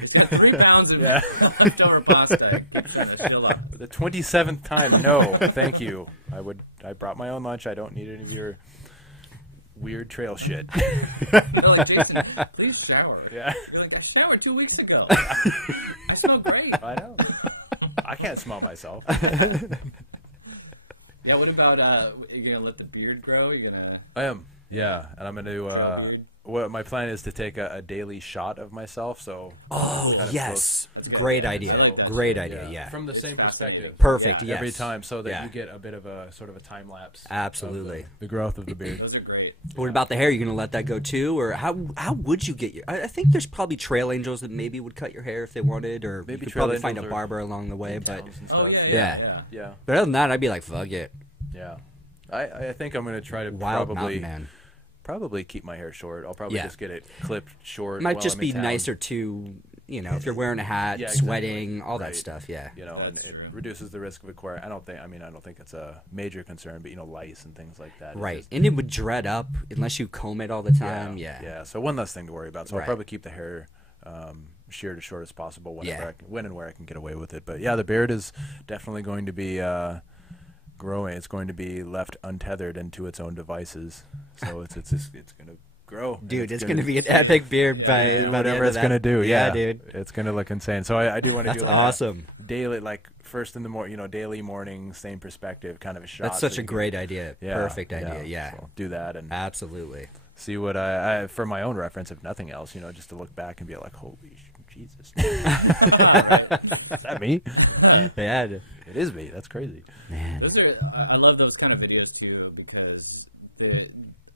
He's got 3 pounds of leftover pasta. Still up. For the 27th time, no, thank you. I brought my own lunch. I don't need any of your weird trail shit. You're like, Jason, please shower. Yeah. You're like, I showered 2 weeks ago. I smell great. I know. I can't smell myself. Yeah, what about, you gonna let the beard grow? You gonna... I am. Yeah, and I'm going to. Dude. What my plan is to take a daily shot of myself. So. Oh, kind of yes. That's good. Great I idea. like that. Great idea, yeah. From the It's same fascinating. perspective. Perfect, Yeah. yes. Every time, so that Yeah. you get a bit of a sort of a time lapse. Absolutely. Of the growth of the beard. Those are great. What about the hair? You gonna let that go too, or how would you get your? I think there's probably trail angels that maybe would cut your hair if they wanted, or Maybe you could trail probably find a angels or barber along the way. But Towns and Oh, stuff. yeah, Yeah. yeah, yeah. Yeah. but other than that, I'd be like, fuck it, Yeah. I think I'm going to try to Wild probably Mountain Man. probably keep my hair short. I'll probably Yeah. just get it clipped short. Might while just I'm be in town. nicer to, you know, if you're wearing a hat, Yeah, exactly. sweating, all that Right. stuff. Yeah. You know, and That's it true. reduces the risk of acquiring. I don't think it's a major concern, but you know, lice and things like that. It's Right, just- and it would dread up unless you comb it all the time. Yeah. Yeah. So one less thing to worry about. So Right. I'll probably keep the hair sheared as short as possible whenever Yeah. when and where I can get away with it. But yeah, the beard is definitely going to be growing. It's going to be left untethered into its own devices. So it's going to grow. and Dude, it's gonna be an epic beard by do by the whatever end of it's gonna that. do. Yeah, dude. it's gonna look insane. So I do want to That's do like awesome. a daily, like first in the morning, you know, daily morning, same perspective, kind of a shot. That's such so a you great idea. can- yeah, Perfect idea. Yeah. So do that and Absolutely. see what I for my own reference, if nothing else, you know, just to look back and be like, holy Jesus, is that me? Yeah. It is me. That's crazy. Man. Those are, I love those kind of videos too, because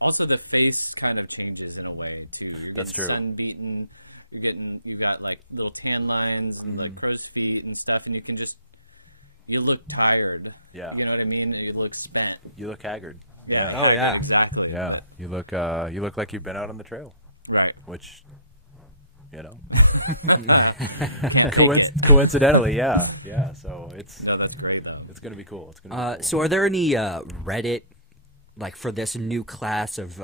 also the face kind of changes in a way too. You're That's getting true. Sun beaten. You got like little tan lines and like crow's feet and stuff, and you look tired. Yeah. You know what I mean? You look spent. You look haggard. Yeah. Oh yeah. Exactly. Yeah. You look like you've been out on the trail, Right. which, you know, Can't coincidentally, yeah. So No, that's great though. it's gonna be cool. It's gonna be cool. So are there any Reddit, like for this new class of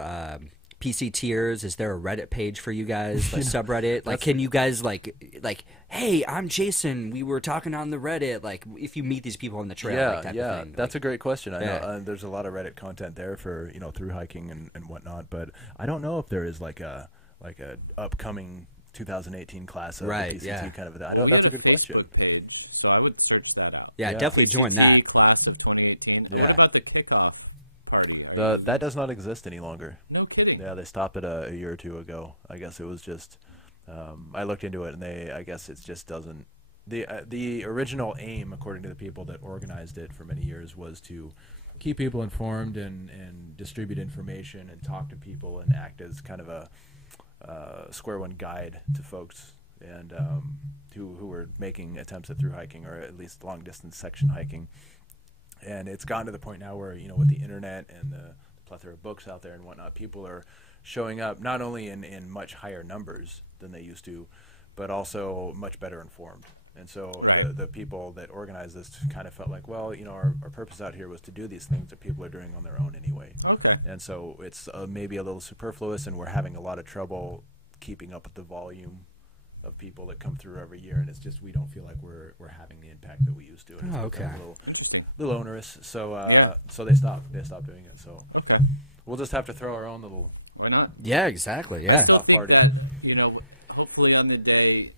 PCTers? Is there a Reddit page for you guys, like subreddit? Like, can you guys like, hey, I'm Jason. We were talking on the Reddit. Like, if you meet these people on the trail, like, type of thing. That's a great question. I know Yeah. there's a lot of Reddit content there for, you know, through hiking and whatnot, but I don't know if there is like a upcoming 2018 class of Right, the PCT yeah. kind of. I We don't. That's got a good question. Facebook page, so I would search that out. Yeah, Yeah. definitely join that. PCT Class of 2018. Yeah. What about the kickoff party? That does not exist any longer. No kidding. Yeah, they stopped it a year or two ago. I guess it was just. I looked into it, and I guess it just doesn't. The original aim, according to the people that organized it for many years, was to keep people informed and distribute information and talk to people and act as kind of a square one guide to folks and who were making attempts at through hiking, or at least long distance section hiking. And it's gotten to the point now where, you know, with the internet and the plethora of books out there and whatnot, people are showing up not only in much higher numbers than they used to, but also much better informed. And so the people that organized this kind of felt like, well, you know, our purpose out here was to do these things that people are doing on their own anyway. Okay. And so it's maybe a little superfluous, and we're having a lot of trouble keeping up with the volume of people that come through every year, and it's just we don't feel like we're having the impact that we used to. And it's become a little onerous. So so they stopped doing it. So we'll just have to throw our own little. Why not? Yeah, exactly. Yeah. I think that, you know, hopefully on the day,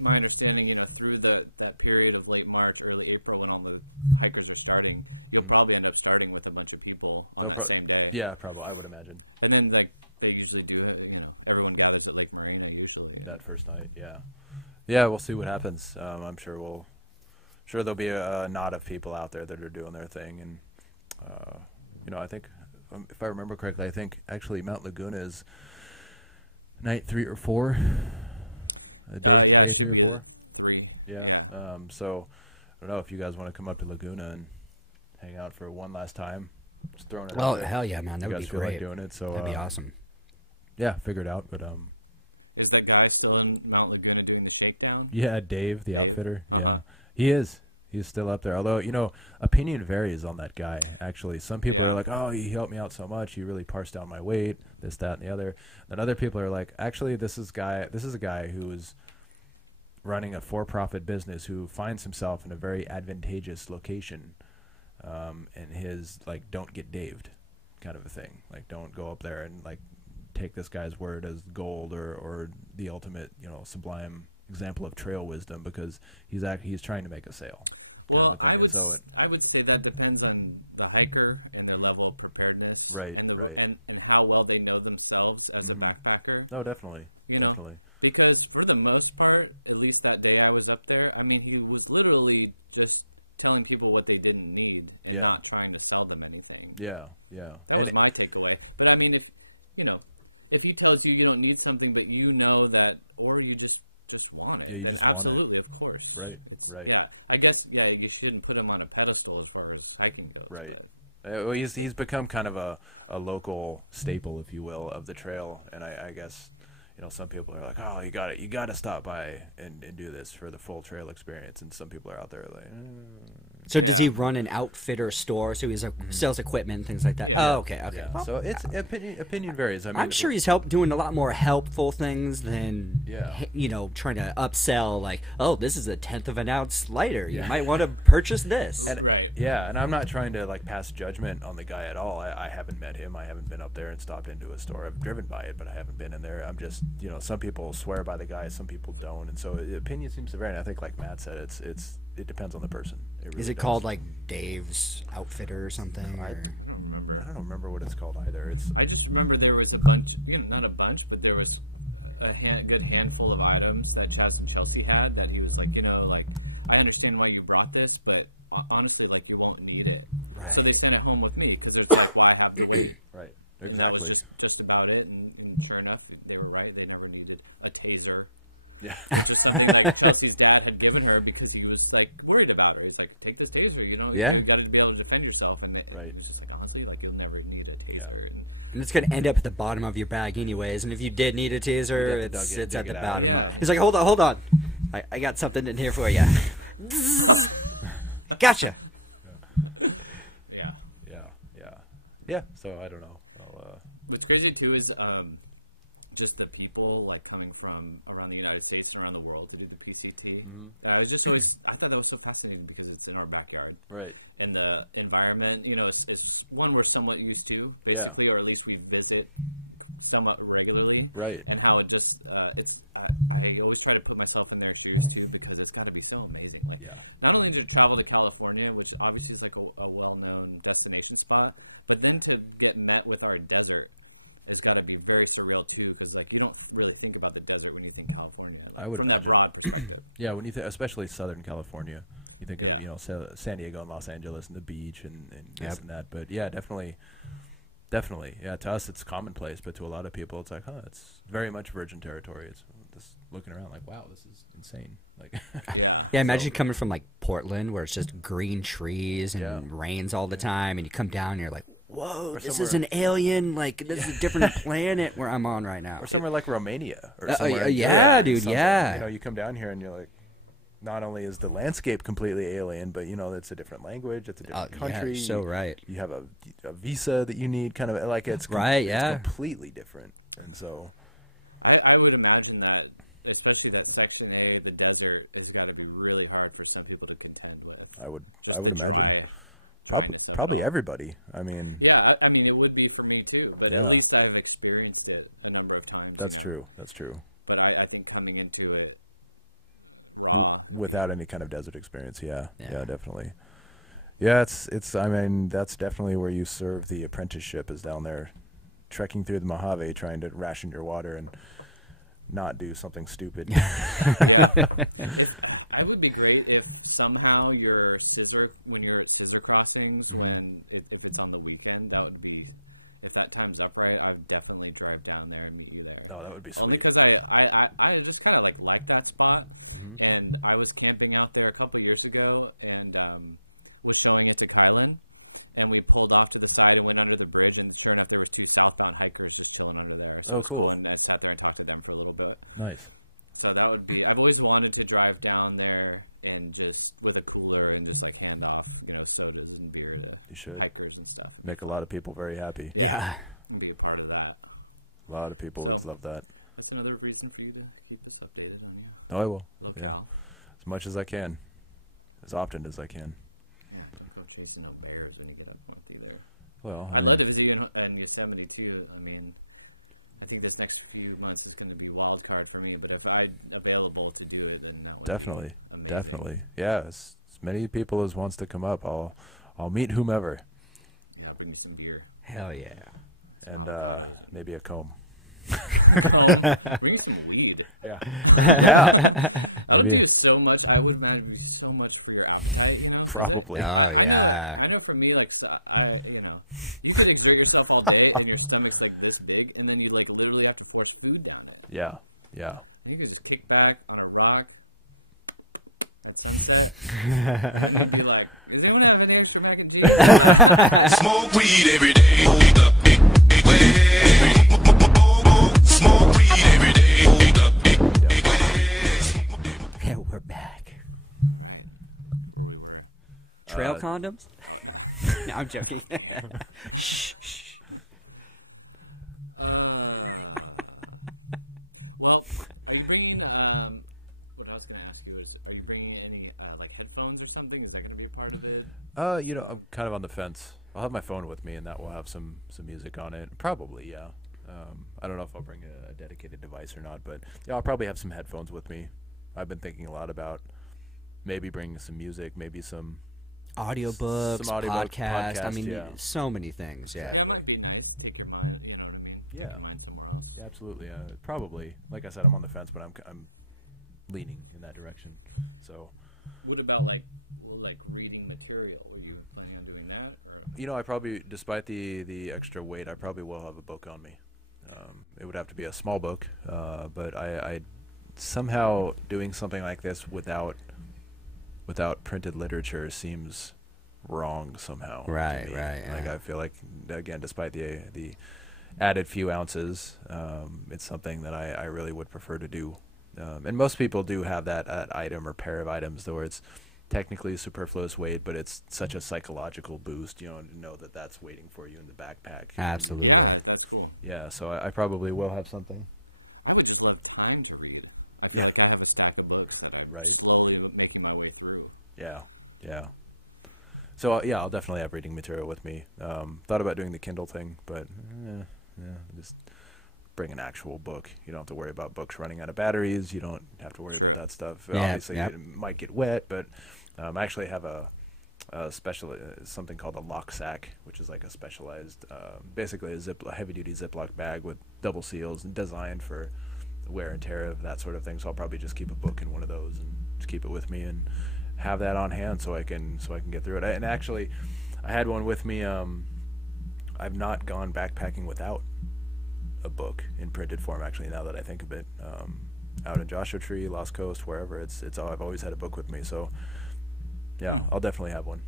my understanding, you know, through that period of late March, early April, when all the hikers are starting, you'll probably end up starting with a bunch of people on the same day. Yeah, probably. I would imagine. And then, like, they usually do it, you know, everyone gathers at Lake Marina usually. That first night, yeah. Yeah, we'll see what happens. I'm sure there'll be a knot of people out there that are doing their thing. And, you know, I think, if I remember correctly, I think actually Mount Laguna is night 3 or 4. Day 3 or 4? 3. Yeah. So I don't know if you guys want to come up to Laguna and hang out for one last time. Just throwing it out there. Hell yeah, man. That would be great. Like doing it, so that'd be awesome. Yeah, figure it out. But is that guy still in Mount Laguna doing the shakedown? yeah, Dave, the outfitter. Yeah, he is. He's still up there. Although, you know, opinion varies on that guy, actually. Some people are like, oh, he helped me out so much. He really parsed down my weight, this, that, and the other. And other people are like, actually, this is a guy who is running a for-profit business who finds himself in a very advantageous location. And his, like, don't get Daved kind of a thing. Like, don't go up there and, like, take this guy's word as gold or the ultimate, you know, sublime example of trail wisdom, because he's trying to make a sale. Well, I would say that depends on the hiker and their level of preparedness, right? And how well they know themselves as a backpacker. Oh, definitely, definitely. Know? Because for the most part, at least that day I was up there, I mean, he was literally just telling people what they didn't need and not trying to sell them anything. Yeah. That was my takeaway. But I mean, if he tells you don't need something, but you know that, or you just want it. Yeah, you just want it. Absolutely, of course. Right. Yeah, I guess, you shouldn't put him on a pedestal as far as hiking goes. Right. Well, he's become kind of a local staple, if you will, of the trail, and I guess, you know, some people are like, oh, you got to stop by and do this for the full trail experience, and some people are out there like. So does he run an outfitter store? So he's sells equipment and things like that. Yeah. Oh, okay. Yeah. Well, so it's opinion varies. I mean, I'm sure he's doing a lot more helpful things than you know, trying to upsell, like, oh, this is a 1/10 of an ounce lighter. You might want to purchase this. And, yeah, and I'm not trying to like pass judgment on the guy at all. I haven't met him. I haven't been up there and stopped into a store. I've driven by it, but I haven't been in there. I'm just, you know, some people swear by the guy, some people don't, and so the opinion seems to vary. And I think, like Matt said, it depends on the person. Is it called like Dave's Outfitter or something? I don't remember what it's called either. I just remember there was a bunch, not a bunch, but there was a good handful of items that Chas and Chelsea had that he was like, like, I understand why you brought this, but honestly, like, you won't need it. Right. So they sent it home with me because there's like, why I have to wait. Right. Exactly. That was just about it, and sure enough, they were right. They never needed a taser. Yeah. Which is something like Chelsea's dad had given her because he was like worried about her. He's like, take this taser, you got to be able to defend yourself. And it was just like, honestly, like, you'll never need a taser. Yeah. And it's going to end up at the bottom of your bag anyways. And if you did need a taser, it's at the bottom. Yeah. He's like, hold on. I got something in here for you. Gotcha. Yeah. So I don't know. What's crazy too is just the people like coming from around the United States and around the world to do the PCT. I was just I thought that was so fascinating because it's in our backyard, right? And the environment, it's one we're somewhat used to, basically, or at least we visit somewhat regularly, right? And how it just I always try to put myself in their shoes too because it's got to be so amazing. Like, not only to travel to California, which obviously is like a well-known destination spot, but then to get met with our desert. It's got to be very surreal too, because like you don't really think about the desert when you think California. I would imagine. From that broad perspective. Yeah, when you think, especially Southern California, you think of San Diego and Los Angeles and the beach and this and that. But yeah, definitely. Yeah, to us it's commonplace, but to a lot of people it's like, it's very much virgin territory. It's just looking around like, wow, this is insane. Like, Yeah, imagine coming from like Portland where it's just green trees and Yeah. rains all the time, and you come down and you're like, whoa, Or this somewhere- is an alien. Like, this is a different planet where I'm on right now. or somewhere like Romania, or somewhere in yeah, Europe or dude, something. yeah. You know, you come down here and you're like, not only is the landscape completely alien, but you know, it's a different language, it's a different country. Yeah, so right. You have a visa that you need, kind of like it's Right, it's yeah. completely different, and so I would imagine that, especially that Section A, the desert, has got to be really hard for some people to contend with. I would imagine My- probably everybody. I mean, Yeah, I mean, it would be for me too, but Yeah. at least I've experienced it a number of times. that's you know. true. That's true. But I think coming into it, Without any kind of desert experience, yeah, Yeah. definitely. Yeah, it's. I mean, that's definitely where you serve the apprenticeship, is down there, trekking through the Mojave, trying to ration your water and not do something stupid. I would be great if somehow when you're at scissor crossings, when if it's on the weekend, that would be, if that time's up right, I'd definitely drive down there and meet you there. Oh, that would be Only sweet. because I just kind of like that spot, and I was camping out there a couple years ago, and was showing it to Kylan, and we pulled off to the side and went under the bridge, and sure enough, there was 2 southbound hikers just chilling under there. So Oh, cool. And I sat there and talked to them for a little bit. Nice. So that would be. I've always wanted to drive down there and just with a cooler and just like hand off, sodas and beer You to should. hikers and stuff, Make a lot of people very happy. Yeah. and be a part of that. A lot of people would So- love that. That's another reason for you to keep us updated on you. Oh, I will. Okay. Yeah, as much as I can, as often as I can. Yeah, don't go chasing the bears when you get up north either. Well, I I'd love mean, to see you in Yosemite too. I mean, I think this next few months is going to be wild card for me. But if I'm available to do it, then that would be definitely, amazing. definitely. Yeah, as many people as wants to come up, I'll meet whomever, Yeah, bring me some beer. Hell yeah. and maybe a comb. Bring some weed. Yeah. Yeah. I would Maybe. do so much. I would imagine do so much for your appetite. Probably. Oh, yeah. I know for me, like, you could exert yourself all day and your stomach's like this big, and then you like literally have to force food down it. Yeah. Yeah. You could just kick back on a rock at sunset and be like, "Does anyone have any extra mac and cheese?" Smoke weed every day. Hold up, big way. Smoke weed every day. Hold up, big way. Yeah, we're back. Trail condoms? No, I'm joking. Shh, shh. Well, are you bringing? What I was going to ask you is, are you bringing any like headphones or something? Is that going to be a part of it? I'm kind of on the fence. I'll have my phone with me, and that will have some music on it. Probably, yeah. I don't know if I'll bring a dedicated device or not, but yeah, I'll probably have some headphones with me. I've been thinking a lot about maybe bringing some music, maybe some Audiobooks, Some audiobook, podcast. I podcast, mean, yeah. so many things, yeah. That might be nice to take your mind. You know what I mean? Yeah. Take your mind somewhere else. Yeah, absolutely. Probably. Like I said, I'm on the fence, but I'm leaning in that direction. So, What about like reading material? Were you planning on doing that? Or? I probably, despite the extra weight, I probably will have a book on me. It would have to be a small book, but I somehow doing something like this without printed literature seems wrong somehow. to Right, me. right, Like yeah. I feel like, again, despite the added few ounces, it's something that I really would prefer to do. And most people do have that item or pair of items where it's technically superfluous weight, but it's such a psychological boost, to know that that's waiting for you in the backpack. Absolutely. Yeah, that's cool. Yeah, so I probably will have something. I would just love time to read. I feel Yeah. like I have a stack of books that I'm Right. slowly making my way through. Yeah, yeah. So yeah, I'll definitely have reading material with me. Thought about doing the Kindle thing, but just bring an actual book. You don't have to worry about books running out of batteries. You don't have to worry about that stuff. Yeah, Obviously, yep. it might get wet, but I actually have a special something called a lock sack, which is like a specialized, basically a heavy-duty Ziploc bag with double seals and designed for wear and tear of that sort of thing. So I'll probably just keep a book in one of those and just keep it with me and have that on hand so I can get through it. And actually, I had one with me. I've not gone backpacking without a book in printed form. Actually, now that I think of it, out in Joshua Tree, Lost Coast, wherever. It's all, I've always had a book with me. So yeah, I'll definitely have one.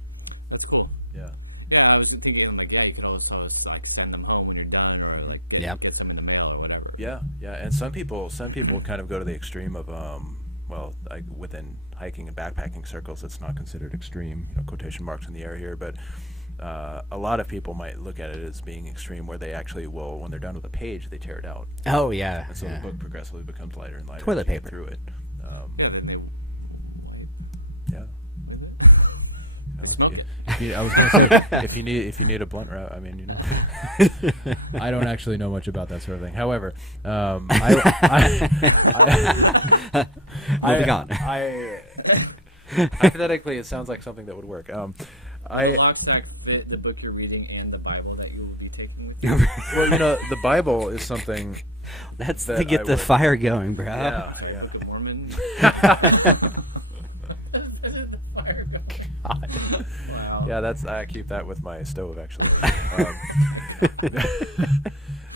That's cool. Yeah. Yeah, I was thinking, like, yeah, you could also like send them home when you're done, or like put them in the mail or whatever. Yeah, yeah, and some people kind of go to the extreme of well, like within hiking and backpacking circles, it's not considered extreme, quotation marks in the air here, but a lot of people might look at it as being extreme, where they actually will, when they're done with a page, they tear it out, Oh yeah. and so the book progressively becomes lighter and lighter. Toilet as you get paper. through it. Yeah, they Yeah. I was gonna say, if you need a blunt wrap, I mean, I don't actually know much about that sort of thing. However, Moving on. Hypothetically, it sounds like something that would work. Lockstock fit the book you're reading and the Bible that you will be taking with you. Well, the Bible is something. That's that to get I the would- fire going, bro. Yeah, Book of Mormon. Wow. yeah. I keep that with my stove, actually.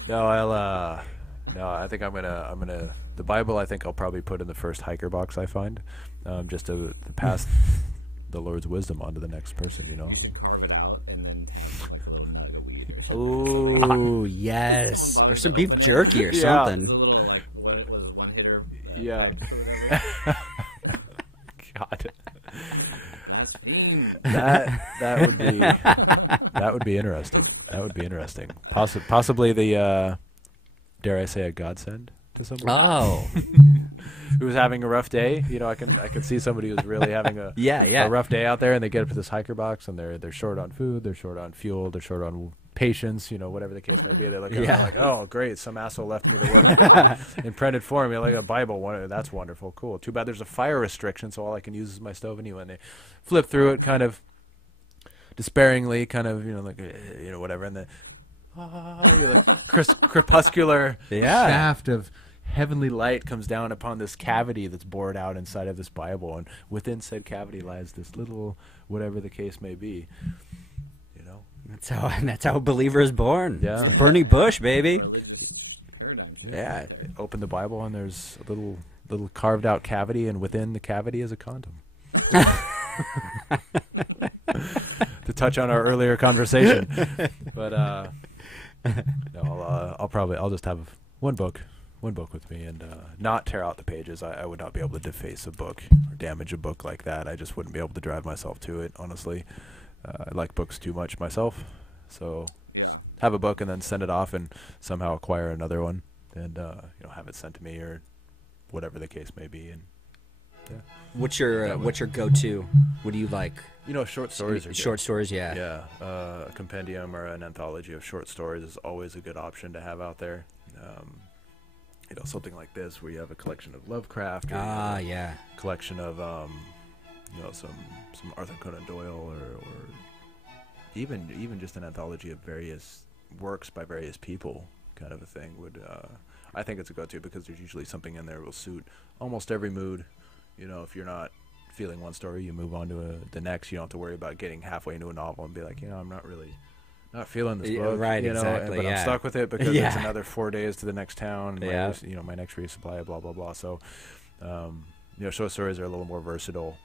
No, I think I'm gonna. The Bible, I think I'll probably put in the first hiker box I find, just to pass the Lord's wisdom on to the next person. Carve it out and then. Ooh, yes. Or some beef jerky or There's a something. little like one hitter. Yeah. God. That would be interesting. That would be interesting. Possibly the dare I say a godsend to someone Oh. who was having a rough day. I can see somebody who's really having a Yeah. a rough day out there, and they get up to this hiker box, and they're short on food, they're short on fuel, they're short on patience, whatever the case may be. They look at it like, oh great, some asshole left me the word of God in printed form, like a Bible. That's wonderful, cool. Too bad there's a fire restriction, so all I can use is my stove anyway. And they flip through it kind of despairingly, kind of whatever, and the crepuscular shaft of heavenly light comes down upon this cavity that's bored out inside of this Bible, and within said cavity lies this little whatever the case may be. That's how a believer is born. Yeah. It's the burning bush, baby. Yeah. Open the Bible, and there's a little carved out cavity, and within the cavity is a condom. To touch on our earlier conversation, but no, I'll just have one book with me, and not tear out the pages. I would not be able to deface a book or damage a book like that. I just wouldn't be able to drive myself to it, honestly. I like books too much myself, so have a book and then send it off and somehow acquire another one, and have it sent to me or whatever the case may be. And What's your go-to? What do you like? Short stories are good. Short stories, yeah. Yeah, a compendium or an anthology of short stories is always a good option to have out there. Something like this where you have a collection of Lovecraft, or Yeah. collection of some Arthur Conan Doyle, or even just an anthology of various works by various people, kind of a thing would I think it's a go-to, because there's usually something in there that will suit almost every mood. If you're not feeling one story, you move on to the next. You don't have to worry about getting halfway into a novel and be like, I'm not feeling this book, right? Exactly. but I'm stuck with it because it's another 4 days to the next town. My next resupply, blah blah blah. So, short stories are a little more versatile.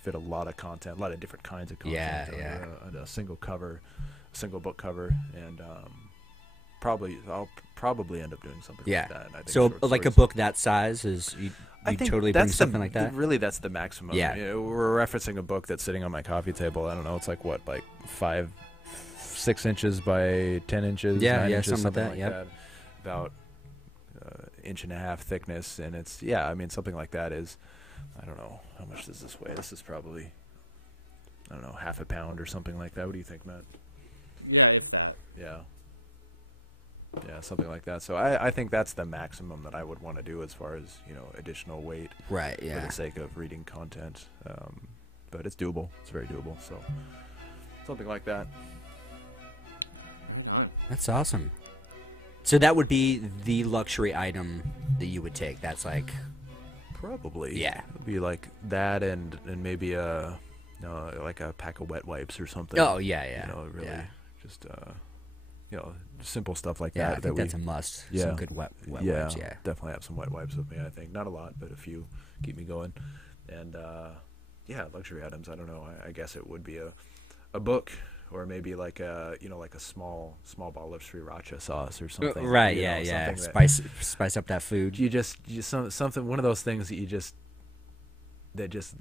Fit a lot of content, a lot of different kinds of content. On a single book cover, and I'll probably end up doing something like that. I think So like a book that size is you totally bring something like that. Really, that's the maximum. Yeah. We're referencing a book that's sitting on my coffee table. I don't know. It's like 6 inches by 10 inches. 9 inches, something like that. About inch and a half thickness, and it's something like that is. I don't know, how much does this weigh? This is probably, I don't know, half a pound or something like that. What do you think, Matt? Yeah, it's that. Yeah, something like that. So I think that's the maximum that I would want to do as far as, additional weight. Right, For the sake of reading content. But it's doable. It's very doable. So something like that. That's awesome. So that would be the luxury item that you would take. That's like... Probably. Yeah. It'd be like that, and maybe like a pack of wet wipes or something. Oh, yeah. Really just simple stuff like Yeah, that. I think that's a must. Yeah. Some good wet wipes, yeah. Definitely have some wet wipes with me, I think. Not a lot, but a few keep me going. And, luxury items, I don't know. I guess it would be a book, or maybe like a small bottle of sriracha sauce or something. Right, you know, yeah. something Spice up that food. something, one of those things that just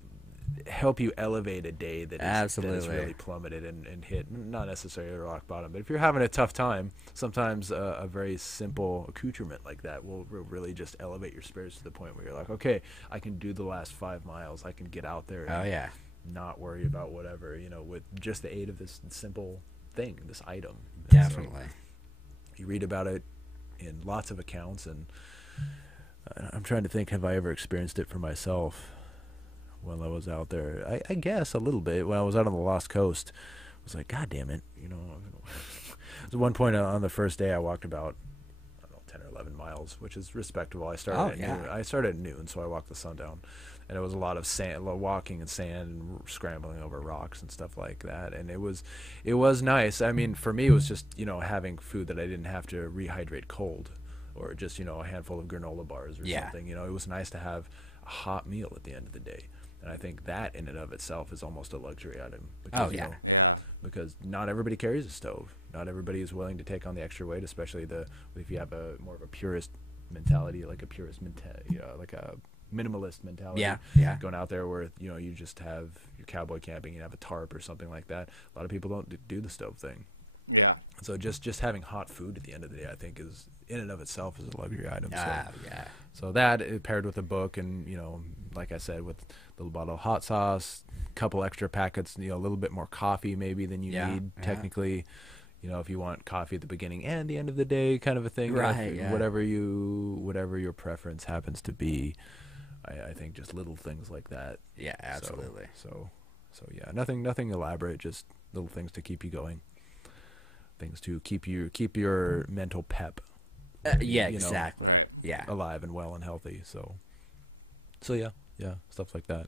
help you elevate a day that is Absolutely. really plummeted and hit not necessarily rock bottom, but if you're having a tough time, sometimes a very simple accoutrement like that will really just elevate your spirits to the point where you're like, okay, I can do the last 5 miles, I can get out there and not worry about whatever, with just the aid of this simple thing, this item. And Definitely. so you read about it in lots of accounts, and I'm trying to think, have I ever experienced it for myself while I was out there? I guess a little bit. When I was out on the Lost Coast, I was like, God damn it. At one point on the first day, I walked about, 10 or 11 miles, which is respectable. I started noon. I started at noon, so I walked the sundown. And it was a lot of sand, walking in sand and scrambling over rocks and stuff like that. And it was nice. I mean, for me, it was just, having food that I didn't have to rehydrate cold, or just, a handful of granola bars or something. It was nice to have a hot meal at the end of the day. And I think that in and of itself is almost a luxury item. Because, because not everybody carries a stove. Not everybody is willing to take on the extra weight, especially if you have more of a purist mentality, like a minimalist mentality. Yeah. Going out there where, you just have your cowboy camping, you have a tarp or something like that. A lot of people don't do the stove thing. Yeah. So just having hot food at the end of the day, I think, is in and of itself is a luxury item. So that paired with a book, and like I said, with a little bottle of hot sauce, couple extra packets, a little bit more coffee maybe than you need technically. If you want coffee at the beginning and the end of the day, kind of a thing. Right. Whatever your preference happens to be, I think just little things like that. Yeah, absolutely. So yeah, nothing elaborate, just little things to keep you going. Things to keep your mental pep. Exactly. Yeah. Alive and well and healthy. So yeah, stuff like that.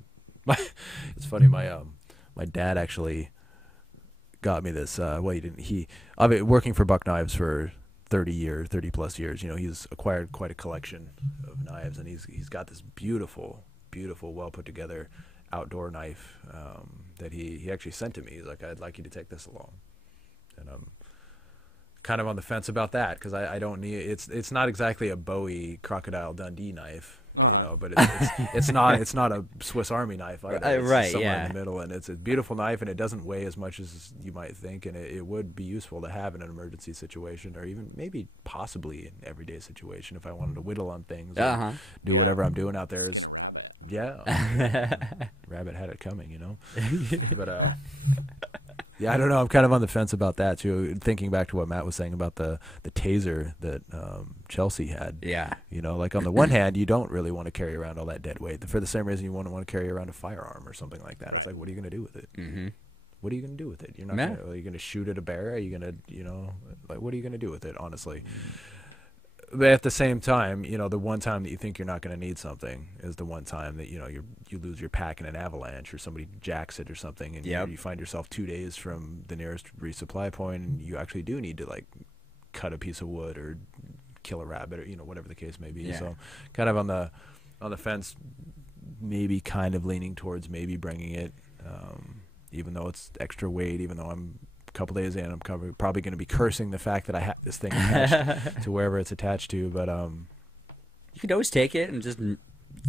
It's funny. My dad actually got me this. I've been working for Buck Knives for 30 plus years. He's acquired quite a collection of knives, and he's got this beautiful, well put together outdoor knife that he actually sent to me. He's like, I'd like you to take this along, and I'm kind of on the fence about that, because I don't need it's not exactly a Bowie Crocodile Dundee knife, but it's not a Swiss Army knife either. It's somewhere in the middle, and it's a beautiful knife, and it doesn't weigh as much as you might think, and it would be useful to have in an emergency situation, or even maybe possibly an everyday situation if I wanted to whittle on things, or do whatever I'm doing out there. Rabbit had it coming, but yeah, I don't know. I'm kind of on the fence about that too. Thinking back to what Matt was saying about the taser that Chelsea had. Yeah. Like on the one hand, you don't really want to carry around all that dead weight. For the same reason you want to carry around a firearm or something like that. It's like, what are you going to do with it? Mm-hmm. What are you going to do with it? You're not. Are you going to shoot at a bear? Are you going to, what are you going to do with it? Honestly. Mm-hmm. But at the same time, the one time that you think you're not going to need something is the one time that you lose your pack in an avalanche, or somebody jacks it or something, and you find yourself 2 days from the nearest resupply point, and you actually do need to cut a piece of wood or kill a rabbit, or whatever the case may be. Yeah. So kind of on the fence, maybe kind of leaning towards maybe bringing it, even though it's extra weight, even though I'm couple days in, I'm probably going to be cursing the fact that I have this thing attached to wherever it's attached to. But you could always take it and just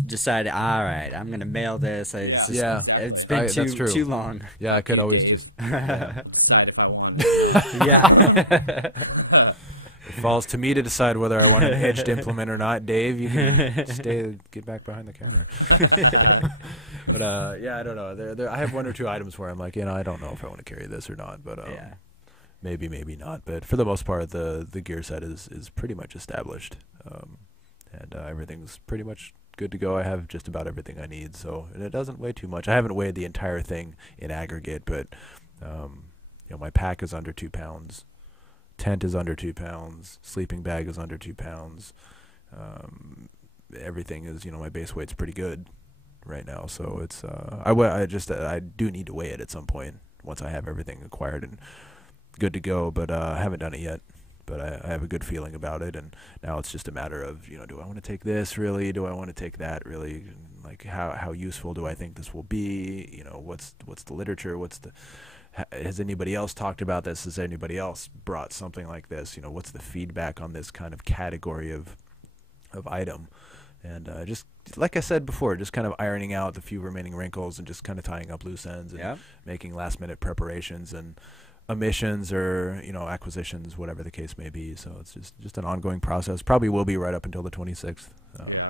decide, all right, I'm going to mail this. It's been too long. Yeah, I could always just decide if I want. Yeah. It falls to me to decide whether I want an edged implement or not. Dave, you can get back behind the counter. But I don't know. I have one or two items where I'm like, I don't know if I want to carry this or not. But maybe not. But for the most part, the gear set is pretty much established, and everything's pretty much good to go. I have just about everything I need, and it doesn't weigh too much. I haven't weighed the entire thing in aggregate, but my pack is under 2 pounds. Tent is under 2 pounds. Sleeping bag is under 2 pounds. Everything is, my base weight's pretty good right now. So it's, I do need to weigh it at some point once I have everything acquired and good to go, but I haven't done it yet. but I have a good feeling about it. And now it's just a matter of, do I want to take this really? Do I want to take that really? Like how useful do I think this will be? What's the literature? Has anybody else talked about this? Has anybody else brought something like this? What's the feedback on this kind of category of item? And just like I said before, just kind of ironing out the few remaining wrinkles and just kind of tying up loose ends and making last-minute preparations and omissions or acquisitions, whatever the case may be. So it's just an ongoing process. Probably will be right up until the 26th,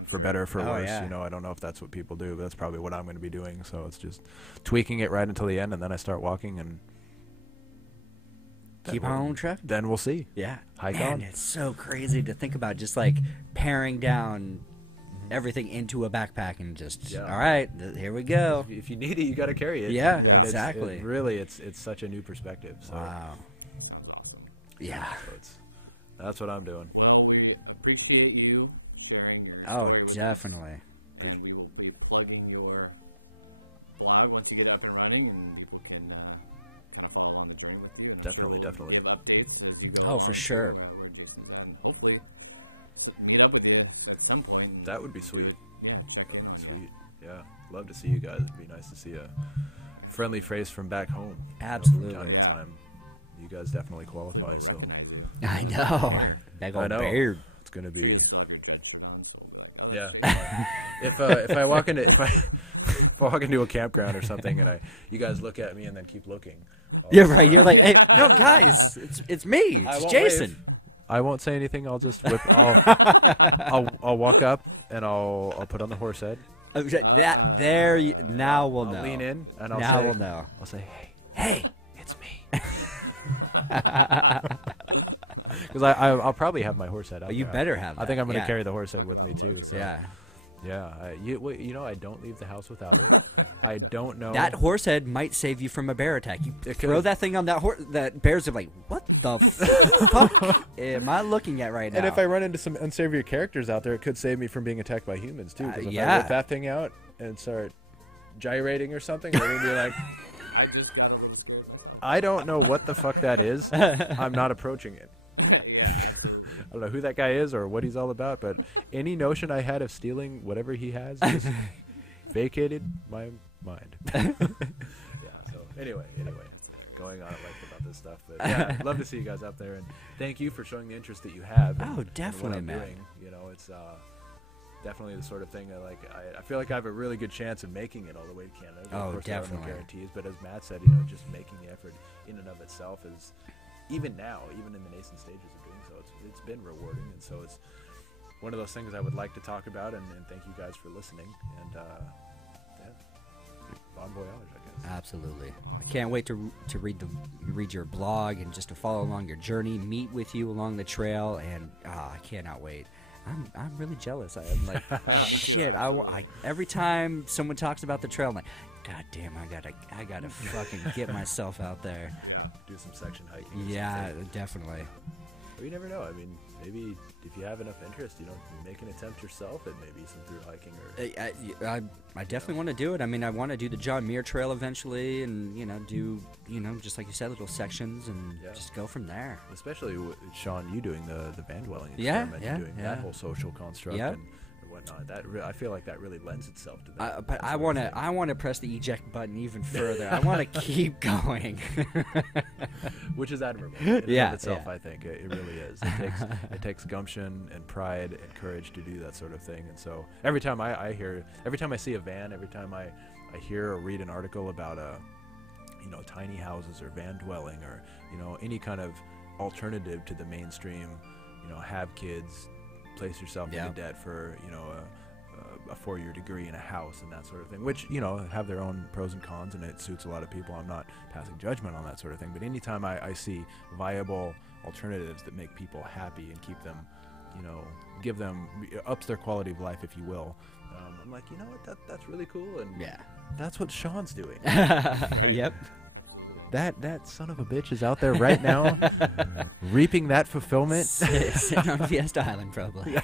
for better or for worse. I don't know if that's what people do, but that's probably what I'm going to be doing. So it's just tweaking it right until the end, and then I start walking and keep on track. Then we'll see. Yeah, hike man, on. It's so crazy to think about, just like paring down everything into a backpack and just all right, here we go. If you need it, you got to carry it. Yeah, and exactly. It's such a new perspective. So. Wow. Yeah. So that's what I'm doing. Well, we appreciate you sharing your Oh, definitely. and we will be plugging your blog once you get up and running, and people can kind of follow on the journey with you. Definitely. Get updates as you go Oh, along. for sure. Hopefully meet up with you at some point. That would be sweet. Yeah. That would be sweet. Yeah. Love to see you guys. It'd be nice to see a friendly face from back home. Absolutely. From time to time. You guys definitely qualify, so. I know. Big old beard. It's gonna be. Yeah. if I walk into if I walk into a campground or something and you guys look at me and then keep looking. Yeah, right. You're like, hey, no, guys, it's me. It's Jason. Wave. I won't say anything. I'll just whip. I'll walk up and I'll put on the horse head. Now we'll know. I'll lean in and we'll know. I'll say, hey, it's me. Because I'll probably have my horse head out. You better have that. I think I'm going to carry the horse head with me too. So. Yeah. Yeah. I don't leave the house without it. I don't know. That horse head might save you from a bear attack. You throw that thing on that horse. That bears are like, what the fuck am I looking at right now? And if I run into some unsavory characters out there, it could save me from being attacked by humans too. Because if I whip that thing out and start gyrating or something, they're going to be like, I don't know what the fuck that is. I'm not approaching it. I don't know who that guy is or what he's all about, but any notion I had of stealing whatever he has just vacated my mind. Yeah, so anyway, going on about this stuff. But yeah, I'd love to see you guys up there, and thank you for showing the interest that you have. Oh, definitely, man. Doing. It's definitely the sort of thing I feel like I have a really good chance of making it all the way to Canada. Oh, of course, definitely. There are no guarantees, but as Matt said, just making the effort in and of itself is, even now, even in the nascent stages of doing so, it's been rewarding, and so it's one of those things I would like to talk about, and thank you guys for listening, and bon voyage, I guess. Absolutely. I can't wait to read your blog and just to follow along your journey, meet with you along the trail, and I cannot wait. I'm really jealous. I'm like, shit. I every time someone talks about the trail, I'm like, God damn, I gotta fucking get myself out there. Yeah, do some section hiking. Yeah, definitely. Well, you never know. I mean, maybe if you have enough interest, you make an attempt yourself at maybe some through hiking or. I definitely want to do it. I mean, I want to do the John Muir Trail eventually, and do just like you said, little sections, and just go from there. Especially with Sean, you doing the van dwelling experiment, you're doing that whole social construct and whatnot. I feel like that really lends itself to that. But I want to press the eject button even further. I want to keep going, which is admirable. In and of itself, yeah. I think it really is. It takes gumption and pride and courage to do that sort of thing. And so every time I see a van, every time I hear or read an article about tiny houses or van dwelling or any kind of alternative to the mainstream, have kids, place yourself into debt for a 4-year degree in a house and that sort of thing, which have their own pros and cons, and it suits a lot of people. I'm not passing judgment on that sort of thing, but anytime I see viable alternatives that make people happy and keep them, give them ups their quality of life, if you will, I'm like, you know what, that's really cool, and that's what Sean's doing. Yep. That son of a bitch is out there right now, reaping that fulfillment. Sitting on Fiesta Island, probably.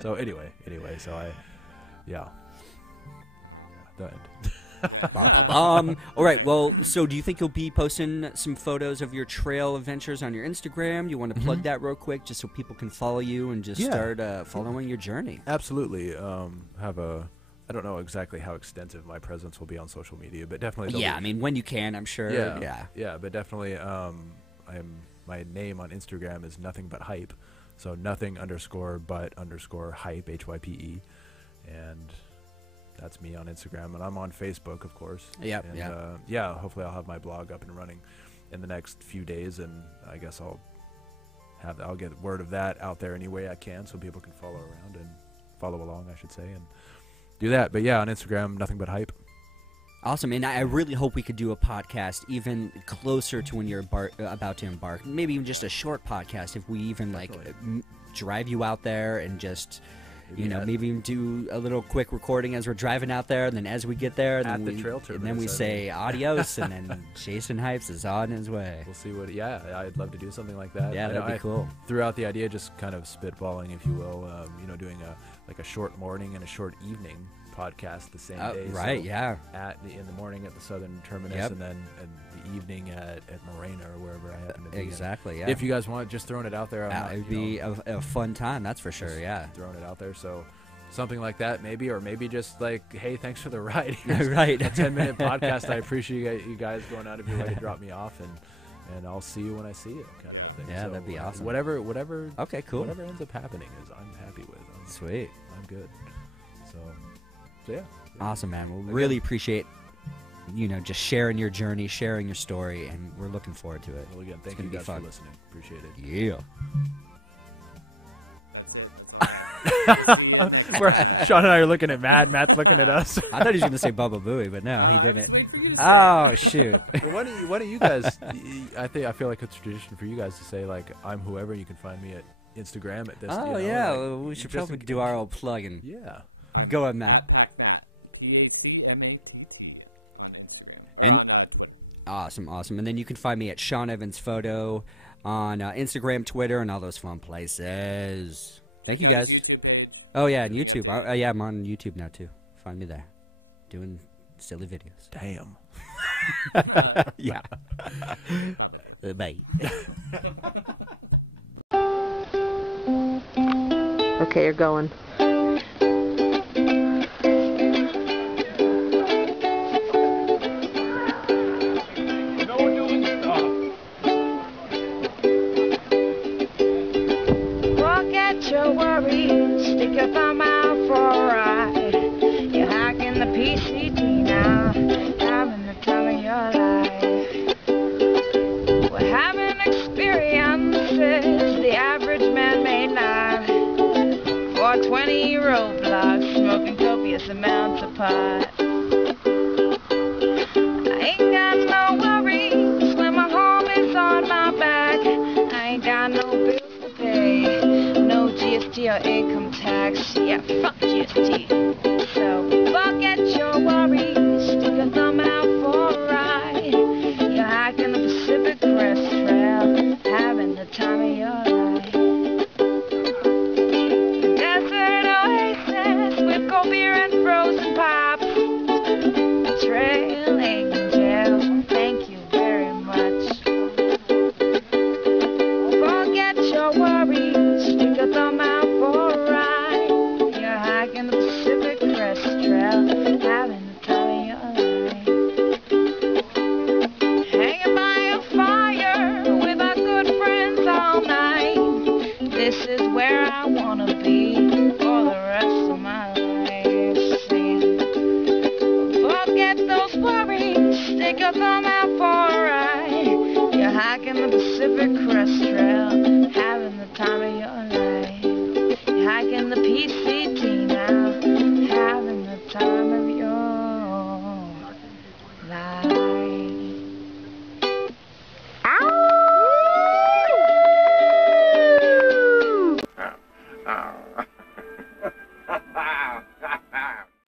So anyway, so the end. All right. Well, so do you think you'll be posting some photos of your trail adventures on your Instagram? You want to plug that real quick, just so people can follow you and just start following your journey? Absolutely. I don't know exactly how extensive my presence will be on social media, but definitely. Yeah, I mean, when you can, I'm sure. Yeah, but definitely. My name on Instagram is nothing but hype, so nothing _ hype HYPE, and that's me on Instagram, and I'm on Facebook, of course. Yeah. Hopefully, I'll have my blog up and running in the next few days, and I guess I'll get word of that out there any way I can, so people can follow along, I should say, and do that. But yeah, on Instagram, nothing but hype. Awesome, and I really hope we could do a podcast even closer to when you're about to embark. Maybe even just a short podcast if we even drive you out there and just, maybe even do a little quick recording as we're driving out there, and then as we get there, and then we say adios, and then Jason Hypes is on his way. We'll see I'd love to do something like that. Yeah, that'd be cool. Threw out the idea, just kind of spitballing, if you will, doing a short morning and a short evening podcast the same day. Right, so in the morning at the southern terminus, and then in the evening at Morena or wherever I happen to be. Exactly, If you guys want, just throwing it out there. It'd be a fun time, that's for sure, Throwing it out there, so something like that maybe, or maybe just like, hey, thanks for the ride. Right. A 10-minute podcast. I appreciate you guys going out of your way to drop me off, and I'll see you when I see you, kind of a thing. Yeah, so that'd be awesome. Whatever. Okay, cool. Whatever ends up happening is I'm happy with. Sweet. I'm good. So yeah. Awesome, man. We'll really appreciate, just sharing your journey, sharing your story, and we're looking forward to it. Well, again, thank you guys for listening. Appreciate it. Yeah. Sean and I are looking at Matt. Matt's looking at us. I thought he was going to say Bubba Booey, but no, he didn't. Oh, shoot. Well, why don't you guys? I feel like it's a tradition for you guys to say, like, I'm whoever. You can find me at Instagram at this. Oh, yeah. We should probably do our old plug and go ahead, Matt. And awesome. And then you can find me at Sean Evans Photo on Instagram, Twitter, and all those fun places. Thank you, guys. Oh, yeah, and YouTube. I'm on YouTube now, too. Find me there. Doing silly videos. Damn. Yeah. Bye. Okay, you're going. Your worries, stick your thumb out for a ride. You're hiking the PCT now, having the time of your life. We're having experiences the average man may not. 420 roadblocks, smoking copious amounts of pot. I ain't got no worries when my home is on my back. I ain't got no bills to pay. GST or income tax, yeah, fuck GST. So forget your worries, stick your thumb out for a ride. You're hiking the Pacific Crest Trail, having the time of your life. Desert oasis with cold beer and frozen pop. Trail angel, thank you very much. Forget your worries, stick your thumb out for a ride. You're hiking the Pacific Crest Trail, having the time of your life. Hanging by a fire with our good friends all night. This is where I wanna be for the rest of my life. Singing. Forget those worries, stick your thumb out for a ride. You're hiking the Pacific Crest Trail, having the time of your life. You're hiking the PCT